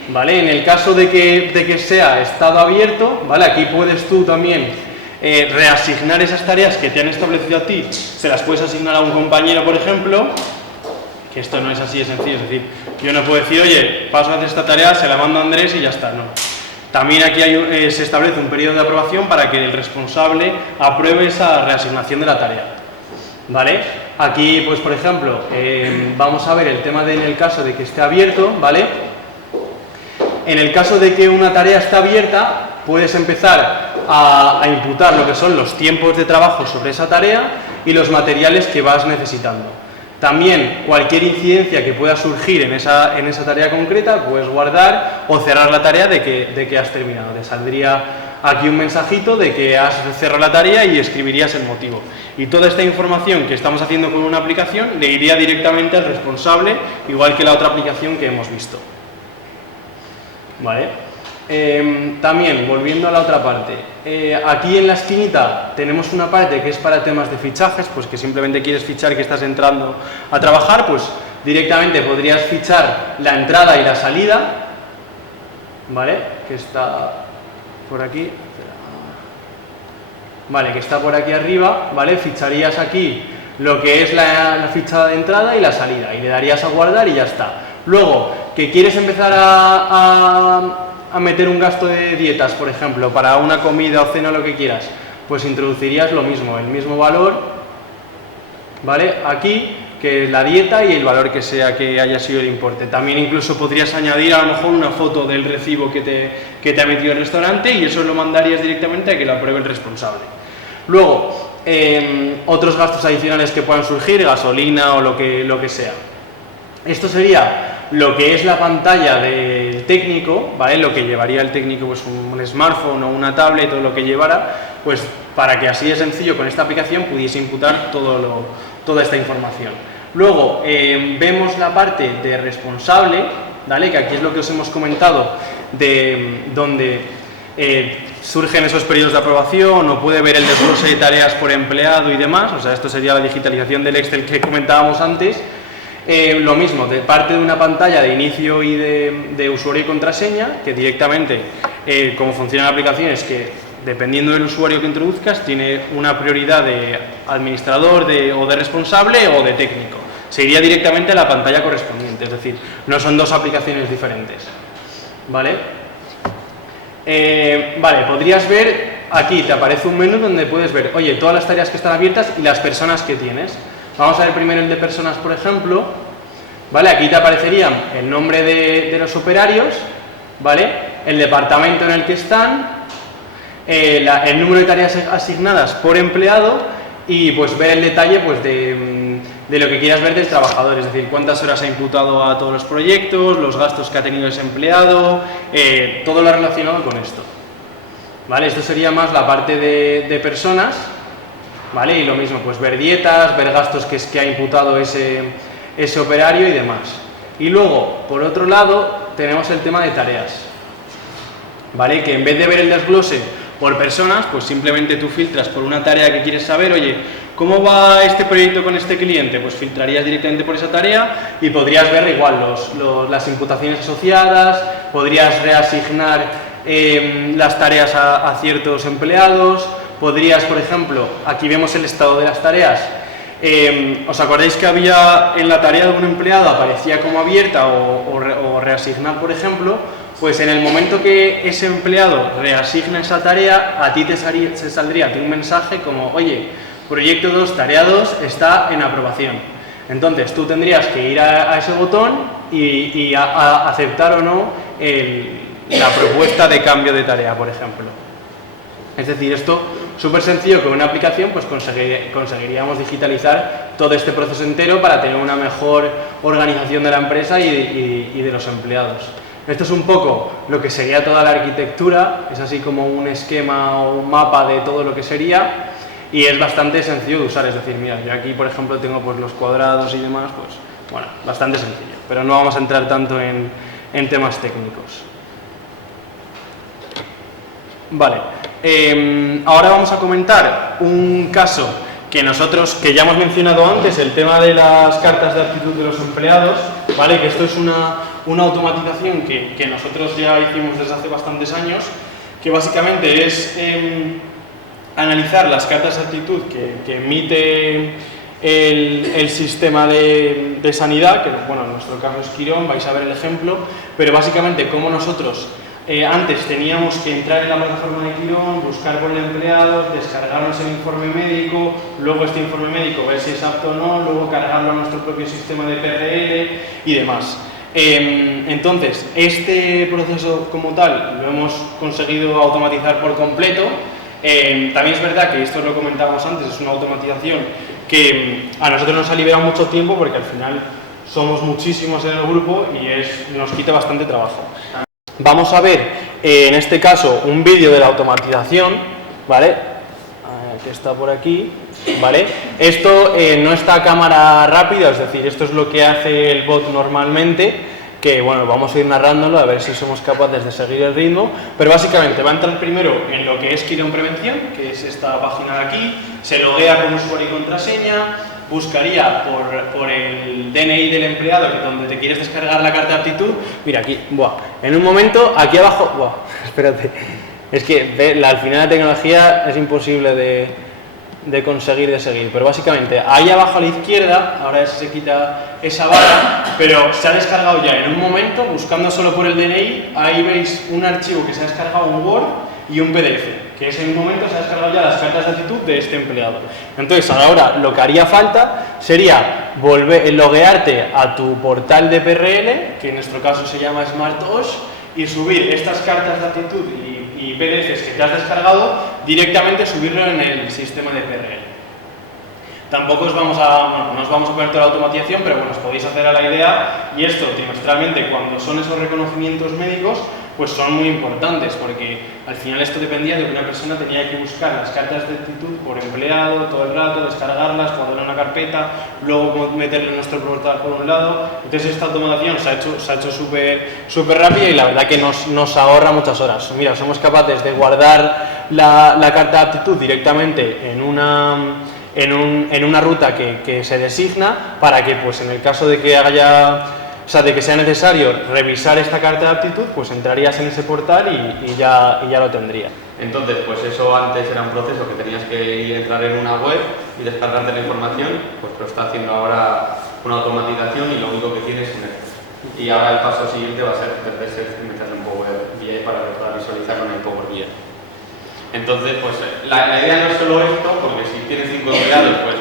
¿vale? En el caso de que sea estado abierto, ¿vale? Aquí puedes tú también reasignar esas tareas que te han establecido a ti, se las puedes asignar a un compañero, por ejemplo, que esto no es así de sencillo, es decir, yo no puedo decir, oye, paso a hacer esta tarea, se la mando a Andrés y ya está, no. También aquí se establece un periodo de aprobación para que el responsable apruebe esa reasignación de la tarea, ¿vale? Aquí, pues por ejemplo, vamos a ver el tema en el caso de que esté abierto, ¿vale? En el caso de que una tarea esté abierta, puedes empezar a imputar lo que son los tiempos de trabajo sobre esa tarea y los materiales que vas necesitando. También cualquier incidencia que pueda surgir en esa tarea concreta, puedes guardar o cerrar la tarea de que has terminado. Te saldría aquí un mensajito de que has cerrado la tarea y escribirías el motivo. Y toda esta información que estamos haciendo con una aplicación le iría directamente al responsable, igual que la otra aplicación que hemos visto. ¿Vale? También, volviendo a la otra parte, aquí en la esquinita tenemos una parte que es para temas de fichajes, pues que simplemente quieres fichar que estás entrando a trabajar, pues directamente podrías fichar la entrada y la salida, ¿vale? Que está por aquí, vale, que está por aquí arriba, ¿vale? Ficharías aquí lo que es la ficha de entrada y la salida y le darías a guardar y ya está. Luego, que quieres empezar a meter un gasto de dietas, por ejemplo, para una comida o cena o lo que quieras, pues introducirías lo mismo, el mismo valor, ¿vale? Aquí, que es la dieta y el valor que sea que haya sido el importe. También incluso podrías añadir a lo mejor una foto del recibo que te ha metido el restaurante y eso lo mandarías directamente a que lo apruebe el responsable. Luego, otros gastos adicionales que puedan surgir, gasolina o lo que sea. Esto sería lo que es la pantalla del técnico, ¿vale? Lo que llevaría el técnico, pues un smartphone o una tablet o lo que llevara, pues para que así de sencillo con esta aplicación pudiese imputar toda esta información. Luego vemos la parte de responsable, ¿vale? Que aquí es lo que os hemos comentado, de donde surgen esos periodos de aprobación o puede ver el desglose de tareas por empleado y demás, o sea, esto sería la digitalización del Excel que comentábamos antes. Lo mismo, de parte de una pantalla de inicio y de usuario y contraseña, que directamente, como funciona la aplicación, es que dependiendo del usuario que introduzcas, tiene una prioridad de administrador o de responsable o de técnico. Se iría directamente a la pantalla correspondiente, es decir, no son dos aplicaciones diferentes. ¿Vale? Vale, podrías ver, aquí te aparece un menú donde puedes ver, oye, todas las tareas que están abiertas y las personas que tienes. Vamos a ver primero el de personas, por ejemplo, ¿vale? Aquí te aparecerían el nombre de los operarios, ¿vale? El departamento en el que están, el número de tareas asignadas por empleado y pues ver el detalle pues de lo que quieras ver del trabajador, es decir, cuántas horas ha imputado a todos los proyectos, los gastos que ha tenido ese empleado, todo lo relacionado con esto, ¿vale? Esto sería más la parte de personas. ¿Vale? Y lo mismo, pues ver dietas, ver gastos que ha imputado ese operario y demás. Y luego, por otro lado, tenemos el tema de tareas, ¿vale? Que en vez de ver el desglose por personas, pues simplemente tú filtras por una tarea que quieres saber, oye, ¿cómo va este proyecto con este cliente? Pues filtrarías directamente por esa tarea y podrías ver igual las imputaciones asociadas, podrías reasignar las tareas a ciertos empleados. Podrías, por ejemplo, aquí vemos el estado de las tareas. ¿Os acordáis que había en la tarea de un empleado aparecía como abierta o reasignar, por ejemplo? Pues en el momento que ese empleado reasigna esa tarea, a ti te saldría un mensaje como, oye, proyecto 2, tarea 2 está en aprobación. Entonces tú tendrías que ir a ese botón y a aceptar o no la propuesta de cambio de tarea, por ejemplo. Es decir, esto súper sencillo, con una aplicación pues conseguiríamos digitalizar todo este proceso entero para tener una mejor organización de la empresa y de los empleados. Esto es un poco lo que sería toda la arquitectura, es así como un esquema o un mapa de todo lo que sería, y es bastante sencillo de usar. Es decir, mira, yo aquí por ejemplo tengo pues los cuadrados y demás, pues bueno, bastante sencillo, pero no vamos a entrar tanto en temas técnicos. Vale, ahora vamos a comentar un caso que ya hemos mencionado antes, el tema de las cartas de aptitud de los empleados, ¿vale? Que esto es una automatización que nosotros ya hicimos desde hace bastantes años, que básicamente es analizar las cartas de aptitud que emite el sistema de sanidad, que bueno, en nuestro caso es Quirón, vais a ver el ejemplo, pero básicamente como nosotros antes teníamos que entrar en la plataforma de Quirón, buscar por el empleado, descargarnos el informe médico, luego este informe médico ver si es apto o no, luego cargarlo a nuestro propio sistema de PRL y demás. Entonces, este proceso como tal lo hemos conseguido automatizar por completo. También es verdad que esto lo comentábamos antes, es una automatización que a nosotros nos ha liberado mucho tiempo porque al final somos muchísimos en el grupo y nos quita bastante trabajo. Vamos a ver en este caso un vídeo de la automatización, ¿vale? Que está por aquí, ¿vale? Esto no está a cámara rápida, es decir, esto es lo que hace el bot normalmente, que bueno, vamos a ir narrándolo a ver si somos capaces de seguir el ritmo, pero básicamente va a entrar primero en lo que es Quirón Prevención, que es esta página de aquí, se loguea con usuario y contraseña, buscaría por el DNI del empleado, donde te quieres descargar la carta de aptitud. Mira aquí, buah, en un momento, aquí abajo, buah, espérate, es que al final la tecnología es imposible de conseguir de seguir, pero básicamente ahí abajo a la izquierda, ahora se quita esa barra, pero se ha descargado ya en un momento, buscando solo por el DNI, ahí veis un archivo que se ha descargado, un Word y un PDF, que ese momento se ha descargado ya las cartas de aptitud de este empleado. Entonces ahora lo que haría falta sería loguearte a tu portal de PRL, que en nuestro caso se llama SmartOS, y subir estas cartas de aptitud y PDFs que te has descargado, directamente subirlo en el sistema de PRL. Tampoco no os vamos a poner toda la automatización, pero bueno, os podéis hacer a la idea, y esto trimestralmente, cuando son esos reconocimientos médicos, pues son muy importantes, porque al final esto dependía de que una persona tenía que buscar las cartas de aptitud por empleado todo el rato, descargarlas, ponerlas en una carpeta, luego meterlo en nuestro portal por un lado. Entonces esta automatización se ha hecho súper rápida y la verdad que nos ahorra muchas horas. Mira, somos capaces de guardar la carta de aptitud directamente en una ruta que se designa, para que pues en el caso de que de que sea necesario revisar esta carta de aptitud, pues entrarías en ese portal y ya lo tendría. Entonces, pues eso antes era un proceso que tenías que entrar en una web y descargarte la información, pues lo está haciendo ahora una automatización y lo único que tienes es un Excel. Y ahora el paso siguiente va a ser meterle un Power BI para que pueda visualizarlo en el Power BI. Entonces, pues la idea no es solo esto, porque si tienes 5 empleados, pues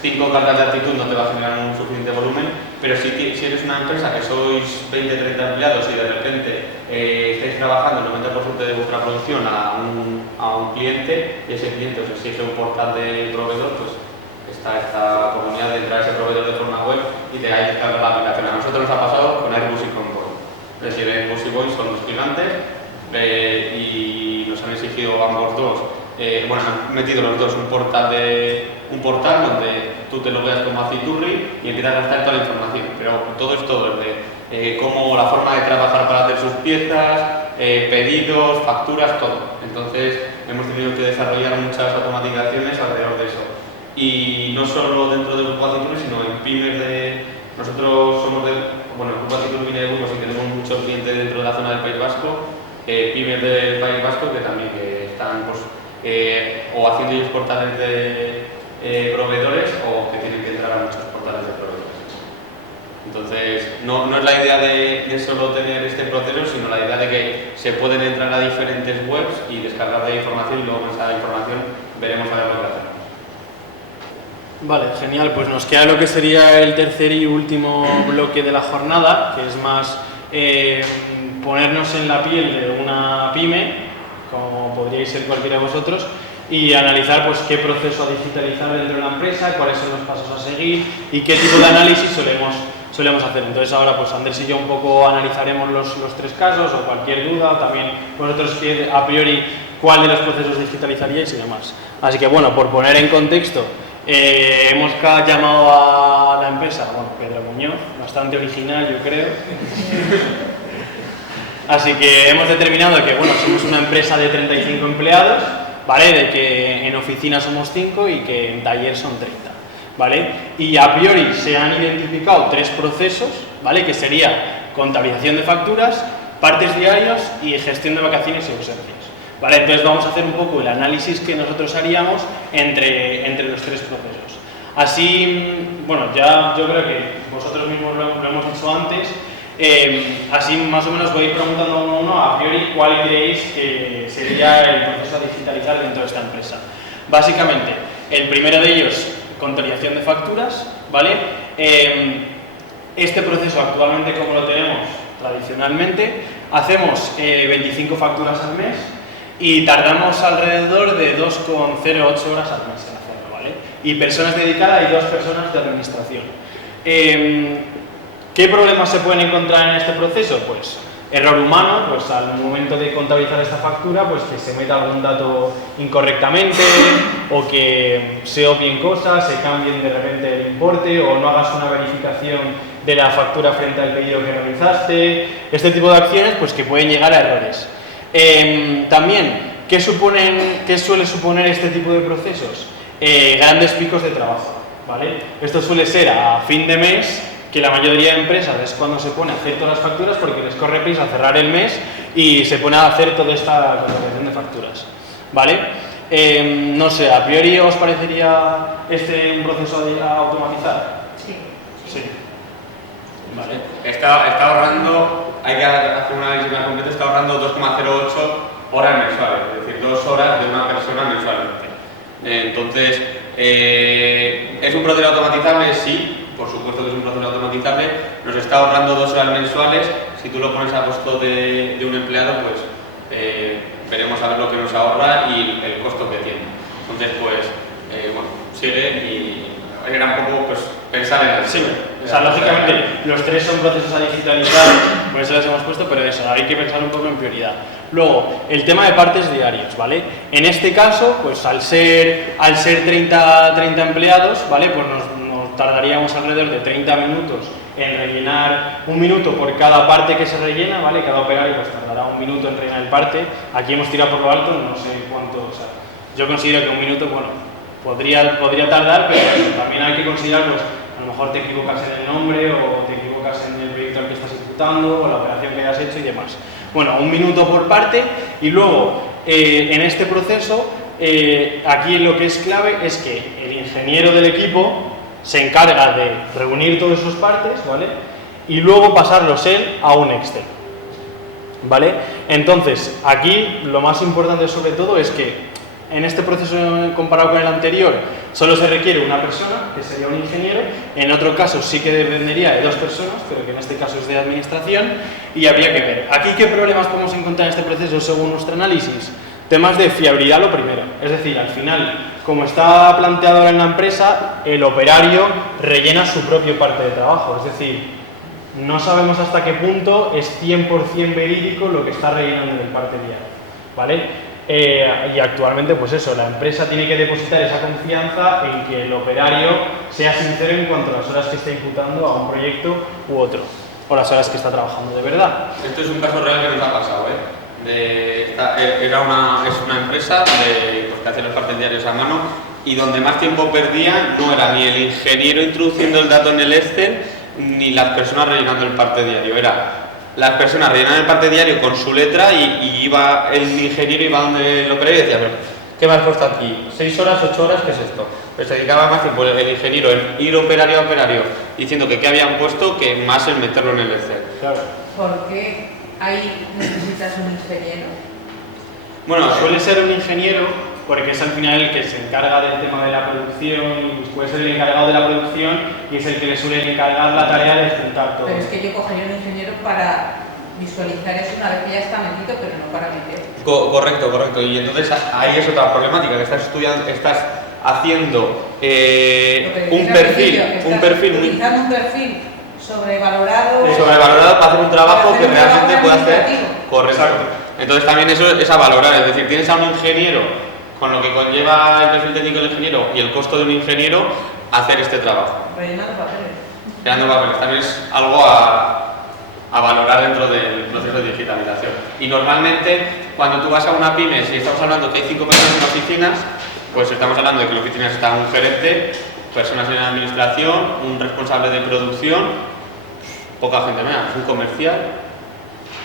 5 cartas de aptitud no te va a generar un suficiente volumen, pero si eres una empresa que sois 20-30 empleados y de repente estáis trabajando el 90% de vuestra producción a un cliente, y ese cliente os exige un portal de proveedor, pues está esta comunidad de entrar a ese proveedor de forma web y te hay que descargar la aplicación. A nosotros nos ha pasado con Airbus y con Boeing. Es decir, Airbus y Boeing son los gigantes y nos han exigido ambos dos. Han metido los dos un portal donde tú te logueas como Aciturri y empiezas a gastar toda la información, pero todo es todo, desde cómo la forma de trabajar para hacer sus piezas, pedidos, facturas, todo. Entonces hemos tenido que desarrollar muchas automatizaciones alrededor de eso. Y no solo dentro del grupo Aciturri, sino en pymes nosotros somos el grupo Aciturri viene de grupos y tenemos muchos clientes dentro de la zona del País Vasco, pymes del País Vasco que también están o haciendo ellos portales de proveedores o que tienen que entrar a muchos portales de proveedores. Entonces, no es la idea de solo tener este proceso, sino la idea de que se pueden entrar a diferentes webs y descargar de información y luego con esa información veremos a ver lo que hacemos. Vale, genial, pues nos queda lo que sería el tercer y último bloque de la jornada, que es más ponernos en la piel de una pyme, como podríais ser cualquiera de vosotros, y analizar pues qué proceso a digitalizar dentro de la empresa, cuáles son los pasos a seguir y qué tipo de análisis solemos hacer. Entonces ahora pues Andrés y yo un poco analizaremos los 3 casos o cualquier duda, o también vosotros a priori cuál de los procesos digitalizaríais y demás. Así que bueno, por poner en contexto, hemos llamado a la empresa, bueno, Pedro Muñoz, bastante original yo creo. Así que hemos determinado que bueno, somos una empresa de 35 empleados, ¿vale? De que en oficina somos 5 y que en taller son 30, ¿vale? Y a priori se han identificado 3 procesos, ¿vale? Que sería contabilización de facturas, partes diarios y gestión de vacaciones y ausencias, ¿vale? Entonces vamos a hacer un poco el análisis que nosotros haríamos entre los 3 procesos. Así, bueno, ya yo creo que vosotros mismos lo hemos dicho antes. Así más o menos voy a ir preguntando uno a uno a priori cuál creéis que sería el proceso a digitalizar dentro de esta empresa. Básicamente, el primero de ellos, contabilización de facturas, ¿vale? Este proceso actualmente, como lo tenemos tradicionalmente, hacemos 25 facturas al mes y tardamos alrededor de 2,08 horas al mes en hacerlo, ¿vale? Y personas dedicadas y 2 personas de administración. ¿Qué problemas se pueden encontrar en este proceso? Pues error humano, pues al momento de contabilizar esta factura, pues que se meta algún dato incorrectamente o que se obvien cosas, se cambien de repente el importe o no hagas una verificación de la factura frente al pedido que realizaste. Este tipo de acciones pues que pueden llegar a errores. También, ¿qué suele suponer este tipo de procesos? Grandes picos de trabajo, ¿vale? Esto suele ser a fin de mes, que la mayoría de empresas es cuando se pone a hacer todas las facturas porque les corre prisa a cerrar el mes y se pone a hacer toda esta contabilización de facturas, ¿vale? No sé, ¿a priori os parecería un proceso a automatizar? Sí. Sí. Vale. Está ahorrando, hay que hacer un análisis más completo, está ahorrando 2,08 horas mensuales, es decir, 2 horas de una persona mensualmente. Entonces, ¿es un proceso automatizable? Sí. Por supuesto que es un proceso automatizable, nos está ahorrando 2 horas mensuales. Si tú lo pones a costo de un empleado, pues veremos a ver lo que nos ahorra y el costo que tiene. Entonces, pues, bueno, sigue y era un poco pues, pensar en el... Sí, o sea, lógicamente los 3 son procesos a digitalizar, por eso los hemos puesto, pero eso, hay que pensar un poco en prioridad. Luego, el tema de partes diarios, ¿vale? En este caso, pues al ser 30 empleados, ¿vale? Pues nos tardaríamos alrededor de 30 minutos en rellenar 1 minuto por cada parte que se rellena, ¿vale? Cada operario pues tardará 1 minuto en rellenar el parte. Aquí hemos tirado por lo alto, no sé cuánto, o sea, yo considero que 1 minuto, bueno, podría tardar, pero también hay que considerar, pues, a lo mejor te equivocas en el nombre o te equivocas en el proyecto al que estás ejecutando o la operación que hayas hecho y demás. Bueno, 1 minuto por parte y luego, en este proceso, aquí lo que es clave es que el ingeniero del equipo se encarga de reunir todas sus partes, ¿vale? Y luego pasarlos él a un Excel, ¿vale? Entonces, aquí lo más importante sobre todo es que en este proceso comparado con el anterior solo se requiere una persona, que sería un ingeniero. En otro caso sí que dependería de 2 personas, pero que en este caso es de administración y habría que ver. Aquí, ¿qué problemas podemos encontrar en este proceso según nuestro análisis? Temas de fiabilidad lo primero, es decir, al final, como está planteado ahora en la empresa, el operario rellena su propio parte de trabajo, es decir, no sabemos hasta qué punto es 100% verídico lo que está rellenando en el parte diario, ¿vale? Y actualmente, pues eso, la empresa tiene que depositar esa confianza en que el operario sea sincero en cuanto a las horas que está imputando a un proyecto u otro, o las horas que está trabajando de verdad. Esto es un caso real que nos ha pasado, es una empresa que hace los partes diarios a mano y donde más tiempo perdían no era ni el ingeniero introduciendo el dato en el Excel ni las personas rellenando el parte diario, era las personas rellenaban el parte diario con su letra y iba el ingeniero iba donde el operario y decía, pero ¿qué me has puesto aquí? 6 horas, 8 horas, ¿qué es esto? Pues se dedicaba más tiempo el ingeniero en ir operario a operario diciendo que qué habían puesto que más en meterlo en el Excel. Claro. ¿Por qué ahí necesitas un ingeniero? Bueno, suele ser un ingeniero porque es al final el que se encarga del tema de la producción y puede ser el encargado de la producción y es el que le suele encargar la tarea de juntar todo. Pero es que yo cogería un ingeniero para visualizar eso una vez que ya está metido, pero no para meter. Correcto. Y entonces ahí es otra problemática, que estás haciendo un perfil utilizando un perfil sobrevalorado para hacer un trabajo que realmente pueda hacer. Correcto. Exacto. Entonces también eso es a valorar, es decir, tienes a un ingeniero con lo que conlleva el perfil técnico del ingeniero y el costo de un ingeniero hacer este trabajo. rellenando papeles. También es algo a valorar dentro del proceso de digitalización. Y normalmente cuando tú vas a una pyme, si estamos hablando que hay 5 personas en oficinas, pues estamos hablando de que en oficinas está un gerente, personas en administración, un responsable de producción, poca gente más, un comercial.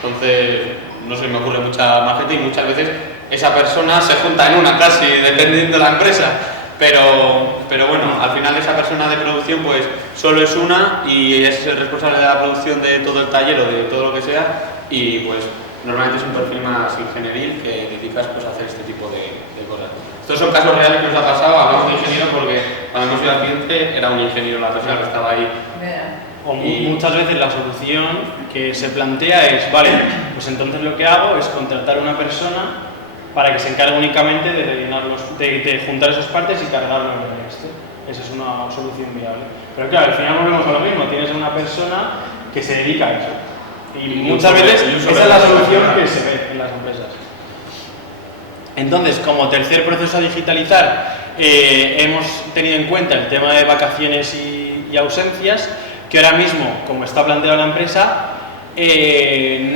Entonces, no sé, me ocurre mucha más gente y muchas veces esa persona se junta en una casi, dependiendo de la empresa. Pero bueno, al final esa persona de producción pues solo es una y es el responsable de la producción de todo el taller o de todo lo que sea y pues normalmente es un perfil más ingenieril que dedicas pues a hacer este tipo de cosas. Estos son casos reales que nos ha pasado, hablamos de ingeniero porque cuando hemos ido al cliente era un ingeniero la persona que estaba ahí. O muchas veces la solución que se plantea es, vale, pues entonces lo que hago es contratar a una persona para que se encargue únicamente de de juntar esas partes y cargarlo en el Excel. Esa es una solución viable. Pero claro, al final volvemos a lo mismo, tienes a una persona que se dedica a eso. Y muchas veces esa es la solución que se ve en las empresas. Entonces, como tercer proceso a digitalizar, hemos tenido en cuenta el tema de vacaciones y ausencias, que ahora mismo, como está planteada la empresa,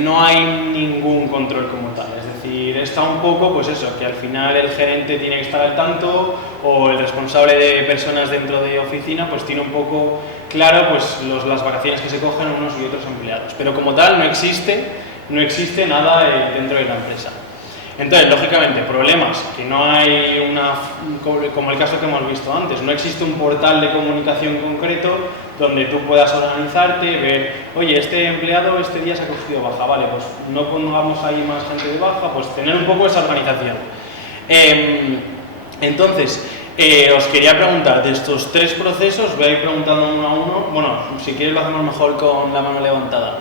no hay ningún control como tal. Es decir, está un poco, pues eso, que al final el gerente tiene que estar al tanto o el responsable de personas dentro de oficina pues tiene un poco claro pues las vacaciones que se cogen unos y otros empleados. Pero como tal no existe nada dentro de la empresa. Entonces, lógicamente, problemas, que no hay como el caso que hemos visto antes, no existe un portal de comunicación concreto donde tú puedas organizarte, ver, oye, este empleado este día se ha cogido baja, vale, pues no pongamos ahí más gente de baja, pues tener un poco esa organización. Entonces, os quería preguntar, de estos 3 procesos, voy a ir preguntando uno a uno, bueno, si quieres lo hacemos mejor con la mano levantada.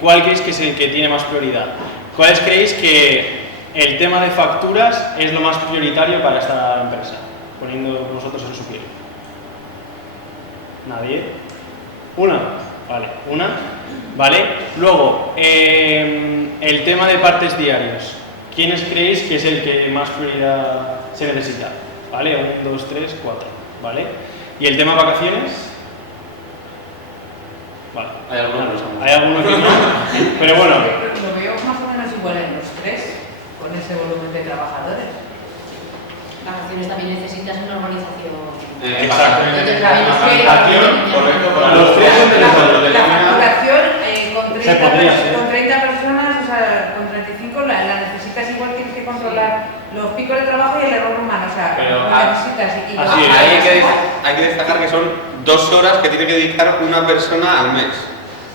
¿Cuál creéis que es el que tiene más prioridad? ¿Cuáles creéis que el tema de facturas es lo más prioritario para esta empresa? Poniendo vosotros en su piel. ¿Nadie? ¿Una? Vale, una. Vale. Luego, el tema de partes diarios. ¿Quiénes creéis que es el que más prioridad se necesita? ¿Vale? 1, 2, 3, 4. ¿Vale? ¿Y el tema vacaciones? Vale. Hay algunos que no. Pero bueno. Lo veo más o menos igual en los 3, con ese volumen de trabajadores. Vacaciones también necesitas una organización. Exacto. Entonces, también es que- Correcto. Los 3 son necesarios. La facturación con 30 personas, o sea, con 35 la necesitas igual, tienes que controlar los picos de trabajo y el error humano, o sea, Pero, lo necesitas. Y así es. Hay que destacar que son 2 horas que tiene que dedicar una persona al mes.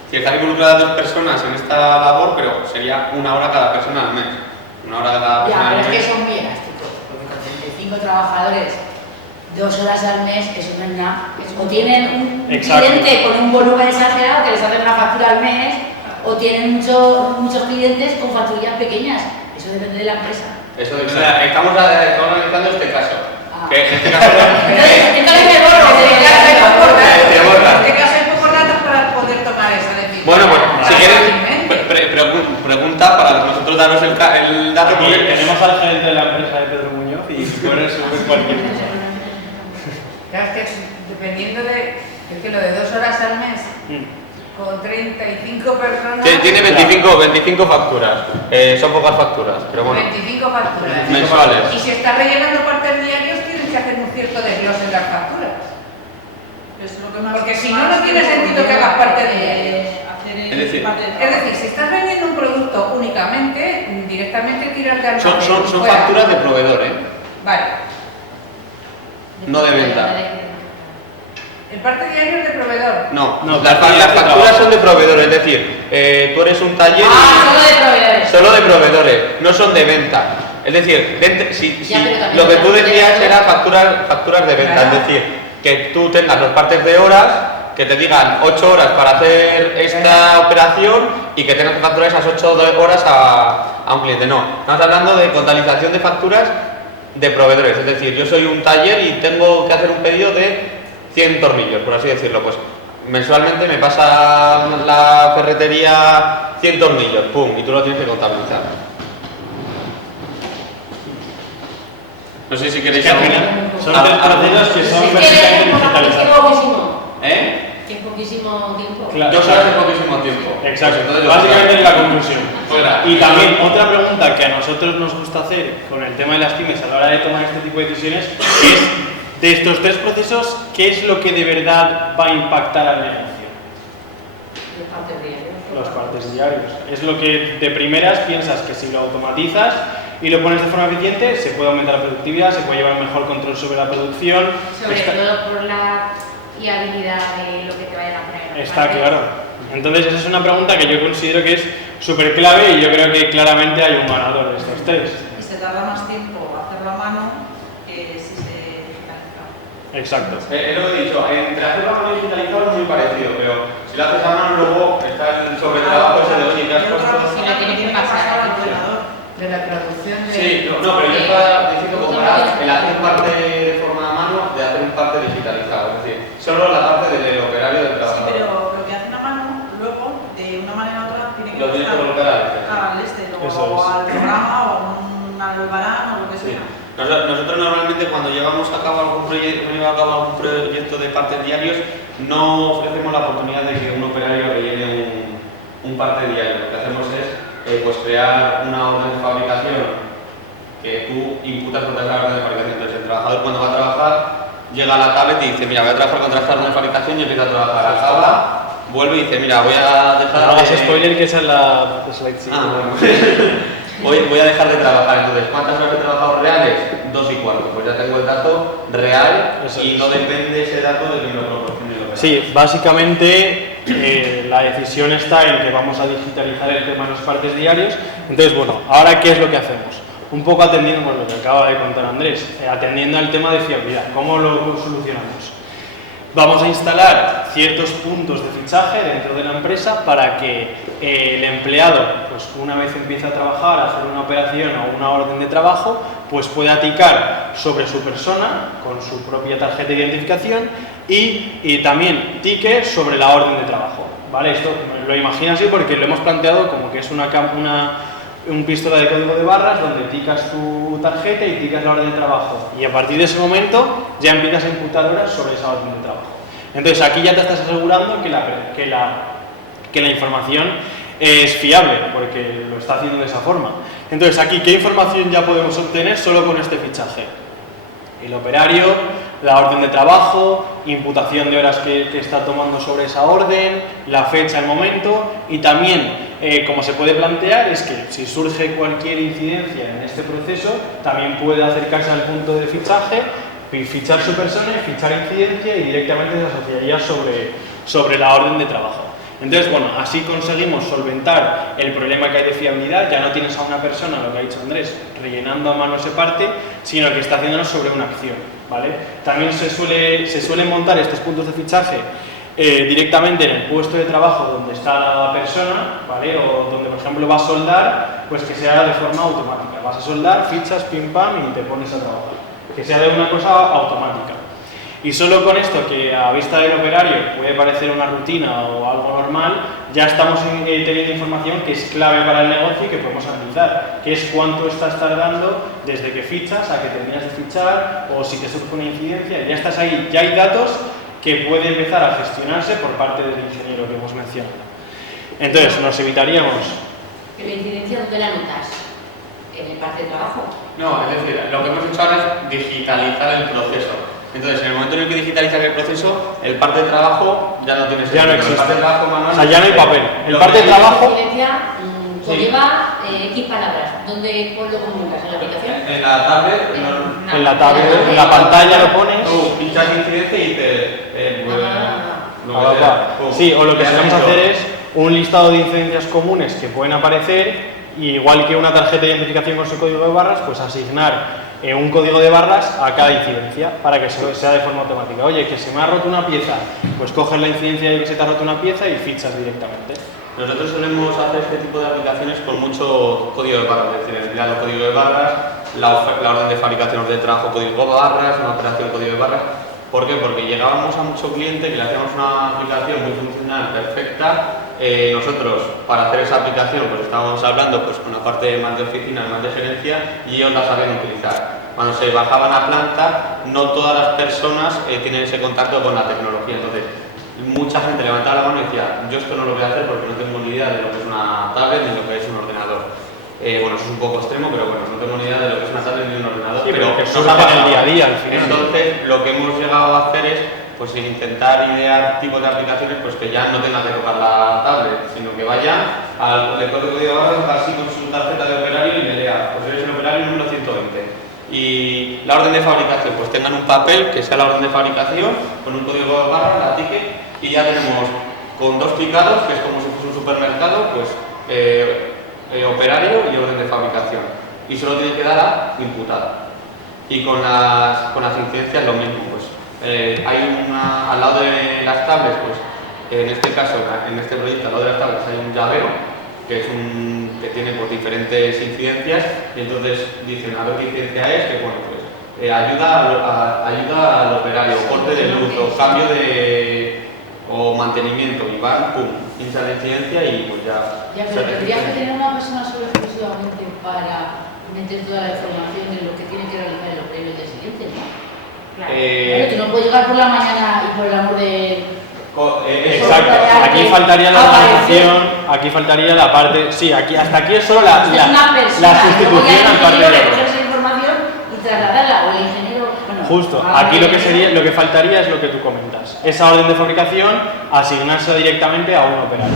Si están involucradas 2 personas en esta labor, pero sería 1 hora cada persona al mes. 1 hora cada persona Ya, al pero mes. es que son muy elásticos, porque con 35 trabajadores, 2 horas al mes, eso no es nada. O tienen un Exacto. cliente con un volumen exagerado que les hacen una factura al mes, o tienen muchos clientes con facturas pequeñas. Eso depende de la empresa. Eso de, estamos analizando este caso. Ah. Que en este caso Entonces me borro. te borra. En este caso hay pocos datos para poder tomar esa decisión. Bueno, pues si quieres, Fácilmente. pregunta para nosotros daros el dato. Aquí porque tenemos al gerente de la empresa de Pedro Muñoz y puedes subir cualquier cosa. Claro, es que dependiendo de. Es que lo de 2 horas al mes, con 35 personas. tiene 25 facturas. Son pocas facturas, pero bueno. 25 facturas. Mensuales. Y si estás rellenando partes diarios, tienes que hacer un cierto desglose en las facturas. Es lo que más Porque si no, no tiene sentido que hagas parte diarios. Es decir, Es decir, si estás vendiendo un producto únicamente, directamente tiras de almacén. Son fuera. facturas de proveedor, ¿eh? Vale. No de venta. El parte diario es de proveedor. No, No, las facturas son de proveedor, es decir, tú eres un taller Solo de proveedores. solo de proveedores, no son de venta. Es decir, Ya, pero también lo que tú son de decías venta. era facturas de venta, Claro. es decir, que tú tengas los partes de horas que te digan 8 horas para hacer esta operación y que tengas que facturar esas 8 horas a un cliente. No, estamos hablando de contabilización de facturas de proveedores. Es decir, yo soy un taller y tengo que hacer un pedido de 100 tornillos, por así decirlo. Pues mensualmente me pasa la ferretería 100 tornillos, pum, y tú lo tienes que contabilizar. No sé si queréis... Son procesos que son perfectamente digitalizados. Que es poquísimo tiempo. Claro. 2 horas es poquísimo tiempo. Exacto, Entonces, básicamente es la conclusión. Fuera. Y también otra pregunta que a nosotros nos gusta hacer con el tema de las pymes a la hora de tomar este tipo de decisiones es, de estos 3 procesos, ¿qué es lo que de verdad va a impactar al negocio? Los partes diarios. Los partes diarios. Es lo que de primeras piensas que si lo automatizas y lo pones de forma eficiente, se puede aumentar la productividad, se puede llevar mejor control sobre la producción. Sobre todo por la fiabilidad de lo que te vayan a hacer. Está claro. Entonces esa es una pregunta que yo considero que es súper clave y yo creo que claramente hay un ganador de estos 3. Y se tarda más tiempo hacerlo a mano que si se digitaliza. Exacto. Es lo que he dicho, entre hacerlo a mano y digitalizado es muy parecido, pero si lo haces a mano luego está el sobretrabajo ese de oye, que has puesto... Si lo tienes que pasar al ordenador. De la traducción de... Sí, no, pero yo estaba diciendo comparar el hacer parte de forma a mano de hacer un parte digitalizado, es decir, solo la parte del operario del Sí, trabajador. pero lo que hacen a mano, luego, de una manera u otra, tiene que Lo tienes que colocar al Eso o es. al programa o a un albarán o lo que Sí. sea. Nosotros normalmente cuando llevamos a cabo algún proyecto de partes diarios no ofrecemos la oportunidad de que un operario rellene un parte diario. Lo que hacemos es pues crear una orden de fabricación que tú imputas contra esa orden de fabricación. Entonces el trabajador cuando va a trabajar llega a la tablet y dice mira voy a trabajar contra esta orden de fabricación y empieza a trabajar. Acaba, vuelve y dice mira voy a dejar No hagas de... spoiler que esa es la slide siguiente. Voy a dejar de trabajar, entonces, ¿cuántas horas he trabajado reales? 2 y cuarto, pues ya tengo el dato real Eso y es. no depende ese dato de que me lo proporcione el operador. Sí, básicamente la decisión está en que vamos a digitalizar el tema de los partes diarios. Entonces, bueno, ahora ¿qué es lo que hacemos? Un poco atendiendo por lo que acaba de contar Andrés, atendiendo al tema de fiabilidad. ¿Cómo lo solucionamos? Vamos a instalar ciertos puntos de fichaje dentro de la empresa para que el empleado, pues una vez empieza a trabajar, a hacer una operación o una orden de trabajo, pues pueda ticar sobre su persona con su propia tarjeta de identificación y también tique sobre la orden de trabajo. ¿Vale? Esto lo imagino así porque lo hemos planteado como que es un pistola de código de barras donde ticas tu tarjeta y ticas la orden de trabajo y a partir de ese momento ya empiezas a imputar horas sobre esa orden de trabajo. Entonces aquí ya te estás asegurando que la información es fiable porque lo está haciendo de esa forma. Entonces aquí, ¿qué información ya podemos obtener solo con este fichaje? El operario, la orden de trabajo, imputación de horas que está tomando sobre esa orden, la fecha, el momento y también como se puede plantear es que si surge cualquier incidencia en este proceso, también puede acercarse al punto de fichaje, fichar su persona, fichar incidencia y directamente se asociaría sobre la orden de trabajo. Entonces, bueno, así conseguimos solventar el problema que hay de fiabilidad. Ya no tienes a una persona, lo que ha dicho Andrés, rellenando a mano ese parte, sino que está haciéndolo sobre una acción, ¿vale? También se suelen montar estos puntos de fichaje directamente en el puesto de trabajo donde está la persona, ¿vale? O donde, por ejemplo, va a soldar, pues que sea de forma automática. Vas a soldar, fichas, pim pam y te pones a trabajar. Que sea de una cosa automática. Y solo con esto, que a vista del operario puede parecer una rutina o algo normal, ya estamos teniendo información que es clave para el negocio y que podemos analizar, que es cuánto estás tardando desde que fichas a que terminas de fichar o si te surge una incidencia, ya estás ahí, ya hay datos que puede empezar a gestionarse por parte del ingeniero que hemos mencionado. Entonces, nos evitaríamos... ¿La incidencia dónde la notas? ¿En el parte de trabajo? No, es decir, lo que hemos hecho ahora es digitalizar el proceso. Entonces, en el momento en el que digitalizas el proceso, el parte de trabajo ya no tiene sentido. Ya no existe. El parte de trabajo manual, O sea, ya no hay papel. El Lo parte de que- trabajo... La incidencia conlleva X palabras. ¿Dónde lo comunicas? ¿En la aplicación? En la tablet, En la tablet, en la pantalla lo pones... tú pinchas incidencia y te... Ah, va. Sí, o lo que solemos hacer es un listado de incidencias comunes que pueden aparecer y igual que una tarjeta de identificación con su código de barras, pues asignar un código de barras a cada incidencia para que sea de forma automática. Oye, que se me ha roto una pieza, pues coges la incidencia de que se te ha roto una pieza y fichas directamente. Nosotros solemos hacer este tipo de aplicaciones con mucho código de barras, es decir, emplear los códigos de barras, la orden de fabricación de trabajo código de barras, una operación código de barras. ¿Por qué? Porque llegábamos a mucho cliente que le hacíamos una aplicación muy funcional, perfecta. Nosotros, para hacer esa aplicación, pues estábamos hablando pues, con la parte más de oficina, más de gerencia, y ellos la sabían utilizar. Cuando se bajaban a planta, no todas las personas tienen ese contacto con la tecnología. Entonces, mucha gente levantaba la mano y decía, yo esto no lo voy a hacer porque no tengo ni idea de lo que es una tablet ni lo que es un ordenador. Bueno, eso es un poco extremo, pero bueno, no tengo ni idea de lo que es una tablet ni un ordenador. Sí, pero que nos surge ha pasado en el día a día al final. Entonces, lo que hemos llegado a hacer es pues intentar idear tipos de aplicaciones pues que ya no tengan que tocar la tablet, sino que vayan al lector de código de barras, así con su tarjeta de operario y me lea, pues eres el operario número 120. Y la orden de fabricación, pues tengan un papel que sea la orden de fabricación, con un código de barras, la ticket, y ya tenemos con dos clicados, que es como si fuese un supermercado, pues operario y orden de fabricación. Y solo tiene que dar a imputada. Y con las incidencias lo mismo, pues hay al lado de las tablets, pues en este caso, en este proyecto, al lado de las tablets hay un llavero que tiene pues, diferentes incidencias, y entonces dicen a ver qué incidencia es, que bueno, pues ayuda al operario, corte de luz o cambio o mantenimiento, y van, pum, pincha la incidencia y pues ya. Ya, pero tendrías que tener una persona solo exclusivamente para meter toda la información de lo que tiene que realizar el operario del siguiente, ¿no? Claro. Tú no puedes llegar por la mañana y por el amor de... Exacto, aquí faltaría la organización, aquí faltaría la parte, sí, hasta aquí es solo la sustitución al parte de esa información y trasladarla, o el ingeniero... Bueno, justo, aquí lo que faltaría es lo que tú comentas, esa orden de fabricación asignarse directamente a un operario.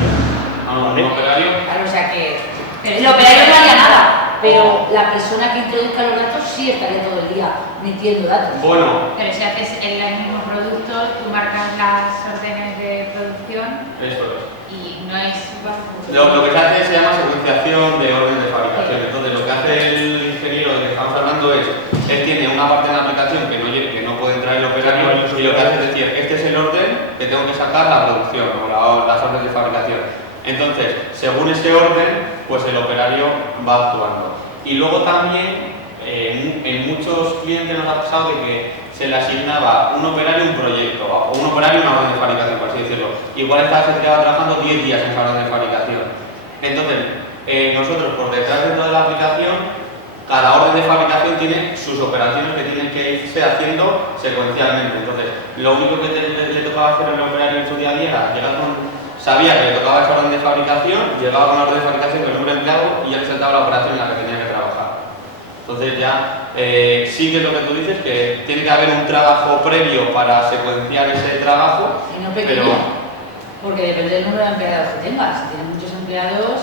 ¿A un operario? Claro, o sea que el operario no haría nada. Pero la persona que introduzca los datos sí estaría todo el día metiendo datos. Bueno. Pero si haces el mismo producto, tú marcas las órdenes de producción. Eso es. Y no es... Lo que se hace se llama secuenciación de orden de fabricación. Entonces, lo que hace el ingeniero del que estamos hablando es, él tiene una parte de la aplicación que no puede entrar el operario, y lo que hace es decir, este es el orden que tengo que sacar la producción o las órdenes de fabricación. Entonces, según ese orden, pues el operario va actuando. Y luego también, en muchos clientes nos ha pasado de que se le asignaba un operario un proyecto, o un operario una orden de fabricación, por así decirlo. Igual se quedaba trabajando 10 días en esa orden de fabricación. Entonces, nosotros por detrás dentro de la aplicación, cada orden de fabricación tiene sus operaciones que tienen que irse haciendo secuencialmente. Entonces, lo único que le tocaba hacer al operario en su día a día era llegar sabía que le tocaba esa orden de fabricación, llegaba con la orden de fabricación con el nombre empleado y ya le saltaba la operación en la que tenía que trabajar. Entonces ya sí que es lo que tú dices, que tiene que haber un trabajo previo para secuenciar ese trabajo. Y no pequeño, porque depende del número de empleados que tengas. Si tienes muchos empleados,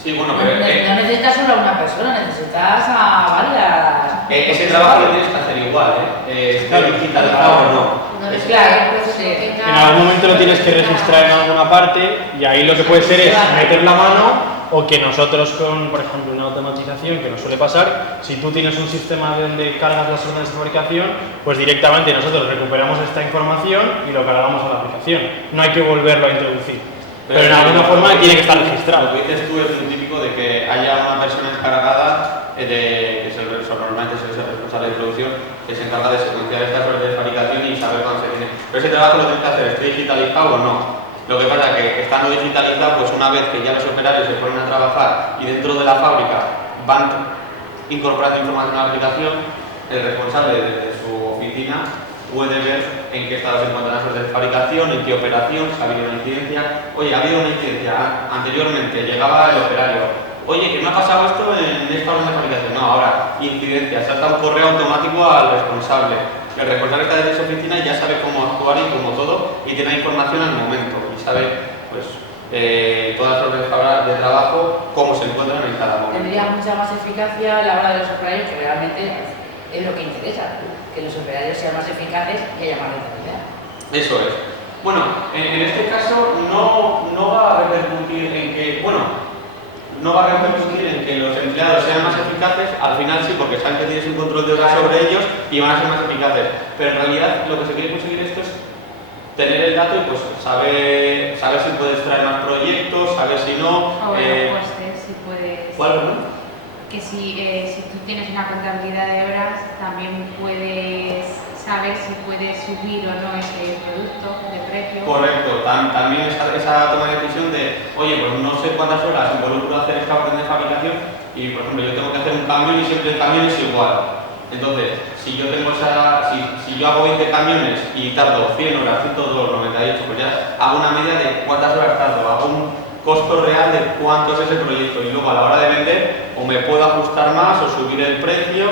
sí, bueno, no necesitas solo a una persona, necesitas a varias. Ese trabajo lo tienes que hacer igual, ¿está digitalizado o no? Claro, pues, en algún momento lo tienes que registrar en alguna parte, y ahí lo que puede ser es meter la mano, o que nosotros con, por ejemplo, una automatización que nos suele pasar, si tú tienes un sistema donde cargas las órdenes de fabricación, pues directamente nosotros recuperamos esta información y lo cargamos a la aplicación. No hay que volverlo a introducir. Pero en alguna forma tiene que estar registrado. Lo que dices tú es un típico de que haya una persona encargada que normalmente es el responsable de producción, que se encarga de secuenciar estas órdenes de fabricación y saber cuándo se tiene. Pero ese trabajo lo tienes que hacer, ¿esté digitalizado o no? Lo que pasa es que estando digitalizado, pues una vez que ya los operarios se ponen a trabajar y dentro de la fábrica van incorporando información a la aplicación, el responsable de su oficina puede ver en qué estado se encuentran las órdenes de fabricación, en qué operación, si ha habido una incidencia. Oye, ha habido una incidencia anteriormente, llegaba el operario. Oye, que me ha pasado esto en esta orden de fabricación. No, ahora, incidencia, salta un correo automático al responsable. El responsable está desde su oficina y ya sabe cómo actuar y cómo todo, y tiene información al momento, y sabe, pues, todas las órdenes de trabajo, cómo se encuentran en cada momento. Tendría mucha más eficacia a la hora de los operarios, que realmente es lo que interesa, que los operarios sean más eficaces y haya más rentabilidad. Eso es. Bueno, en este caso no va a repercutir en que, no va a repercutir en que los los empleados sean más eficaces, al final sí, porque saben que tienes un control de horas sobre ellos y van a ser más eficaces. Pero en realidad lo que se quiere conseguir esto es tener el dato y pues saber si puedes traer más proyectos, saber si no. O los costes, si puedes. ¿Cuál, no? Que si tú tienes una contabilidad de horas, también puedes saber si puedes subir o no ese producto de precio. Correcto, también esa toma de decisión de, oye, pues no sé cuántas horas involucro hacer esta orden de fabricación y, por ejemplo, yo tengo que hacer un camión y siempre el camión es igual. Entonces, si yo tengo si yo hago 20 camiones y tardo 100 horas, 102, 98, pues ya hago una media de cuántas horas tardo, hago un costo real de cuánto es ese proyecto y luego a la hora de vender o me puedo ajustar más o subir el precio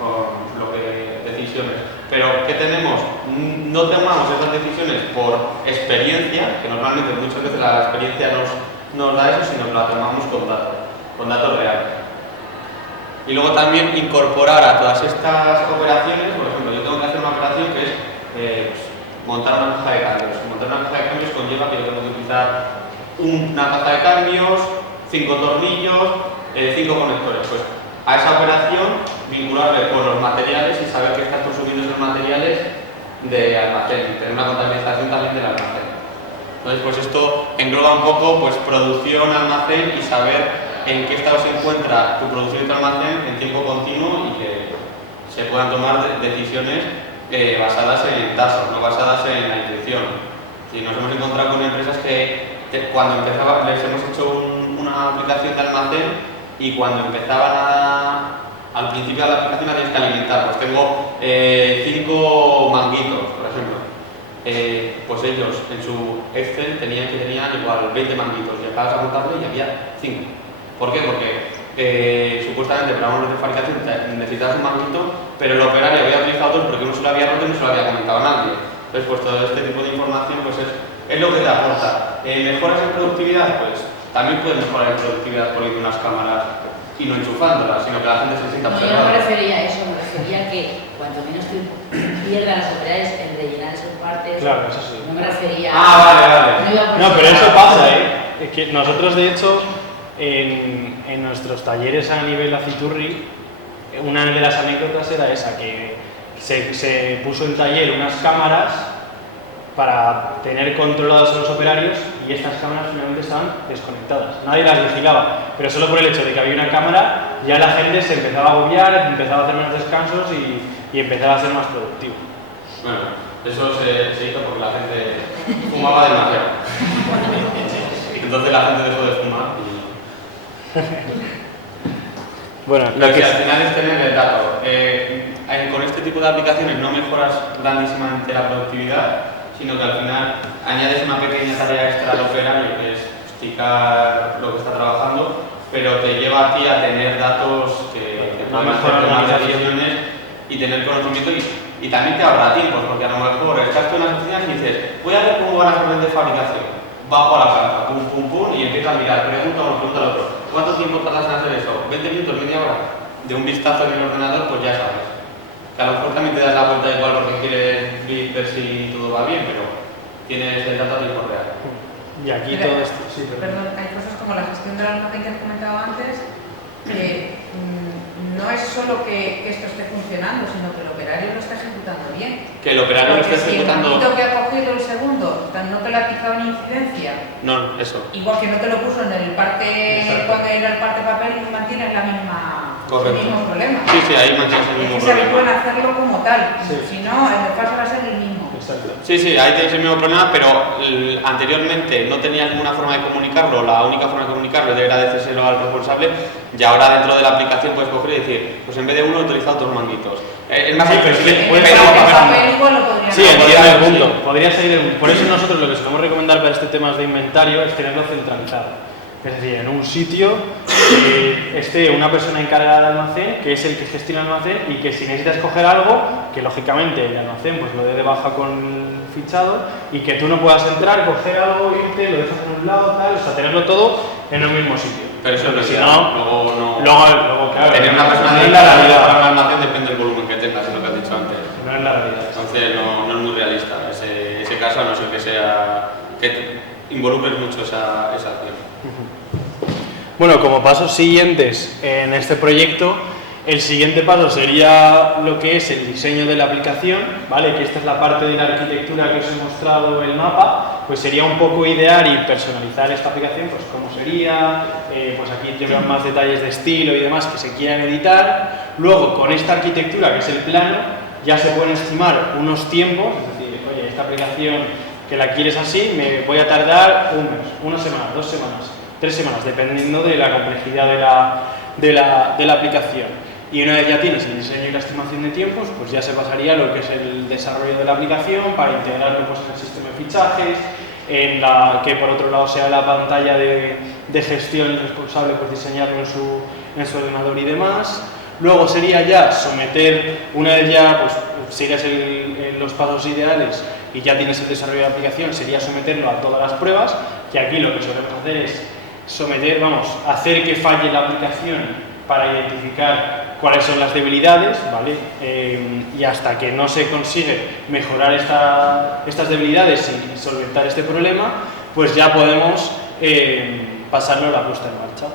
o lo que decisiones. Pero ¿qué tenemos? No tomamos esas decisiones por experiencia, que normalmente muchas veces la experiencia nos da eso, sino que la tomamos con datos reales. Y luego también incorporar a todas estas operaciones, por ejemplo, yo tengo que hacer una operación que es pues, montar una caja de cambios. Montar una caja de cambios conlleva que yo tengo que utilizar una caja de cambios, 5 tornillos, 5 conectores. Pues a esa operación vincularle con los materiales y saber que estás consumiendo esos materiales de almacén, tener una contabilización también del almacén. Entonces, pues esto engloba un poco pues producción, almacén y saber en qué estado se encuentra tu producción y tu almacén en tiempo continuo y que se puedan tomar decisiones basadas en datos, no basadas en la intuición. Si nos hemos encontrado con empresas que cuando empezaba, les hemos hecho una aplicación de almacén y cuando empezaban al principio de la aplicación la tienes que alimentar. Pues tengo 5 manguitos, por ejemplo. Pues ellos en su Excel tenían igual 20 manguitos y acabas a montarlo y había 5. ¿Por qué? Porque supuestamente para una red de fabricación necesitabas un manguito, pero el operario había utilizado dos porque uno se lo había roto y no se lo había comentado a nadie. Entonces, pues todo este tipo de información pues es lo que te aporta. ¿Mejoras en productividad? Pues también puedes mejorar en productividad poniendo unas cámaras y no enchufándolas, sino que la gente se sienta No, yo no me refería a eso, me refería a que cuanto menos tiempo pierdan los operarios en rellenar esas partes. Claro, eso sí. No me refería vale. No, pero eso pasa, ¿eh? Es que nosotros, de hecho, en nuestros talleres a nivel Aciturri, una de las anécdotas era esa, que se puso en taller unas cámaras para tener controlados a los operarios y estas cámaras finalmente estaban desconectadas. Nadie las vigilaba, pero solo por el hecho de que había una cámara ya la gente se empezaba a agobiar, empezaba a hacer menos descansos y empezaba a ser más productivo. Bueno, eso se hizo porque la gente fumaba demasiado. Entonces la gente dejó de fumar y... Bueno, lo que al final es tener el dato. Con este tipo de aplicaciones no mejoras grandísimamente la productividad, sino que al final añades una pequeña tarea extra al operario, que es explicar lo que está trabajando, pero te lleva a ti a tener datos que pueden hacer tomar decisiones y tener conocimiento y también te ahorra tiempos, porque a lo mejor estás tú en las oficinas y dices, voy a ver cómo van las órdenes de fabricación. Bajo a la planta, pum, pum, pum, y empieza a mirar, pregunta a uno, pregunta al otro. ¿Cuánto tiempo tardas en hacer eso? ¿20 minutos, media hora? De un vistazo en el ordenador, pues ya sabes. Que a lo mejor también te das la vuelta igual porque quieres ver si todo va bien, pero tienes el dato a tiempo real. Y aquí todo esto, sí, Perdón, hay cosas como la gestión del almacén que has comentado antes, que no es solo que esto esté funcionando, sino que el operario lo está ejecutando bien. Que el operario lo está ejecutando... Si el manguito que ha cogido el segundo no te lo ha quitado en incidencia, no, eso. Igual que no te lo puso en el parte, cuando era el parte papel, y mantienes el mismo problema. Sí, ahí mantienes el mismo problema. Es que se pueden hacerlo como tal, sí. Si no, el desfase va a ser el mismo. Exacto. Sí, ahí tenéis el mismo problema, pero anteriormente no tenías ninguna forma de comunicarlo, la única forma de comunicarlo era decírselo al responsable, y ahora dentro de la aplicación puedes coger y decir, pues en vez de uno he utilizado dos manguitos. Es más flexible, pero el papel igual lo podría sí, entiendo el punto. Podría ser por eso nosotros lo que solemos recomendar para este tema de inventario es tenerlo centralizado. Es decir, en un sitio esté una persona encargada del almacén, que es el que gestiona el almacén, y que si necesitas coger algo, que lógicamente el almacén pues lo dé de baja con el fichado, y que tú no puedas entrar, coger algo, irte, lo dejas en un lado, tal, o sea, tenerlo todo en el mismo sitio. Pero eso porque si no, luego claro, tener una persona dedicada para un almacén depende del volumen que tengas, es lo que has dicho antes. No es la realidad. Entonces no es muy realista ese caso, a no ser que sea que involucres mucho esa acción. Bueno, como pasos siguientes en este proyecto, el siguiente paso sería lo que es el diseño de la aplicación, ¿vale? Que esta es la parte de la arquitectura que os he mostrado, el mapa, pues sería un poco idear y personalizar esta aplicación, pues cómo sería, pues aquí tenemos más detalles de estilo y demás que se quieran editar. Luego, con esta arquitectura, que es el plano, ya se pueden estimar unos tiempos, es decir, oye, esta aplicación que la quieres así, me voy a tardar un mes, una semana, 2 semanas, 3 semanas, dependiendo de la complejidad de la aplicación. Y una vez ya tienes el diseño y la estimación de tiempos, pues ya se pasaría a lo que es el desarrollo de la aplicación para integrarlo pues, en el sistema de fichajes, en que por otro lado sea la pantalla de gestión el responsable pues, diseñarlo en su ordenador y demás. Luego sería ya someter, una vez ya pues, sigas los pasos ideales y ya tienes el desarrollo de la aplicación, sería someterlo a todas las pruebas, que aquí lo que solemos hacer es hacer que falle la aplicación para identificar cuáles son las debilidades, ¿vale? Y hasta que no se consigue mejorar estas debilidades y solventar este problema, pues ya podemos pasarlo a la puesta en marcha.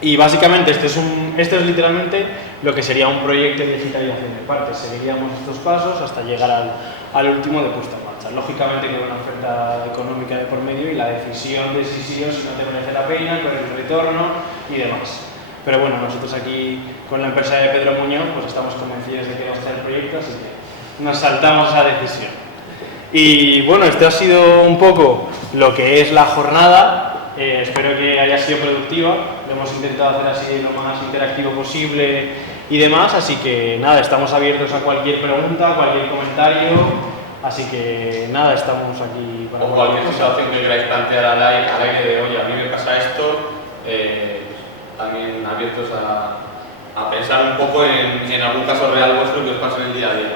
Y básicamente este es literalmente lo que sería un proyecto de digitalización de partes. Seguiríamos estos pasos hasta llegar al último de puesta en marcha. Lógicamente con una oferta económica de por medio y la decisión de si sí o si no te merece la pena, con el retorno y demás. Pero bueno, nosotros aquí con la empresa de Pedro Muñoz pues estamos convencidos de que va a estar el proyecto, así que nos saltamos esa decisión. Y bueno, esto ha sido un poco lo que es la jornada. Espero que haya sido productiva. Lo hemos intentado hacer así lo más interactivo posible y demás, así que nada, estamos abiertos a cualquier pregunta, cualquier comentario, así que nada, estamos aquí para... O cualquier situación que queráis plantear al aire de, oye, a mí me pasa esto, también abiertos a pensar un poco en algún caso real vuestro que os pase en el día a día.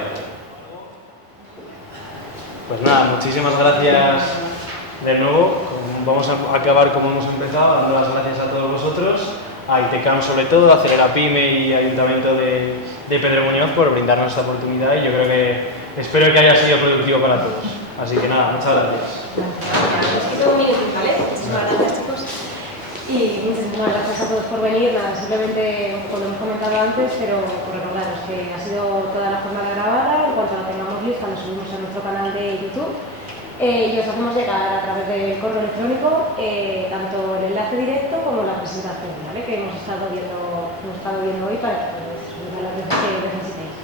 Pues nada, muchísimas gracias de nuevo. Vamos a acabar como hemos empezado, dando las gracias a todos vosotros, a ITECAM sobre todo, a Acelerapyme y Ayuntamiento de Pedro Muñoz por brindarnos esta oportunidad y yo creo espero que haya sido productivo para todos. Así que nada, muchas gracias. Les quito un minutito, ¿vale? Muchísimas gracias, chicos. Y muchísimas gracias a todos por venir. Nada, simplemente, como hemos comentado antes, pero por recordaros que ha sido toda la jornada grabada. En cuanto la tengamos lista, la subimos a nuestro canal de YouTube. Y os hacemos llegar a través del correo electrónico tanto el enlace directo como la presentación, ¿vale? Que hemos estado viendo hoy para que las veces que necesitéis.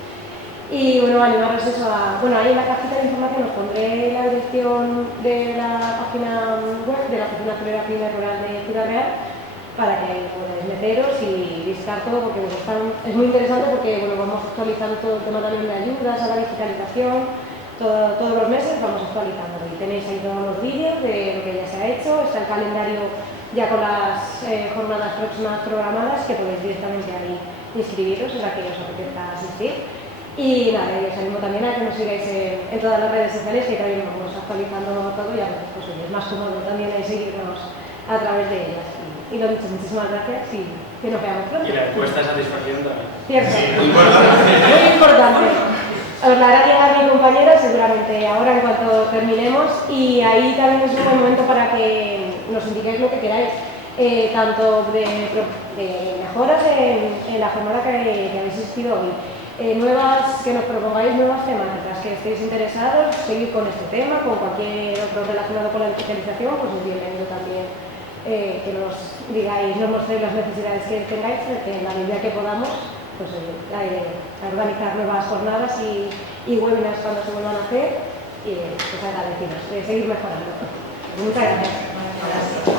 Y bueno, animaros eso bueno, ahí en la cajita de información os pondré la dirección de la página web de la Oficina Acelerapyme Rural de Ciudad Real para que podáis meteros y visitar todo, porque bueno, es muy interesante porque bueno, vamos actualizando todo el tema también de ayudas a la digitalización. Todos los meses vamos actualizando y tenéis ahí todos los vídeos de lo que ya se ha hecho, está el calendario ya con las jornadas próximas programadas que podéis directamente ahí inscribiros en la que os apetezca asistir. Y nada, y os animo también a que nos sigáis en todas las redes sociales, que también vamos actualizando todo y a veces pues, es más cómodo también ahí seguirnos a través de ellas. Y lo dicho, muchísimas gracias y que nos veamos pronto. Y la encuesta de satisfacción también. Cierto, sí, muy importante. Os la hará llegar mi compañera seguramente ahora en cuanto terminemos y ahí también es un buen momento para que nos indiquéis lo que queráis, tanto de mejoras en la jornada que habéis asistido hoy, que nos propongáis nuevas temáticas, que estéis interesados, seguir con este tema, con cualquier otro relacionado con la digitalización, pues es bienvenido también que nos digáis, nos mostréis las necesidades que tengáis, que en la medida que podamos pues, a organizar nuevas jornadas y webinars cuando se vuelvan a hacer y pues agradecidos de seguir mejorando. Muchas gracias.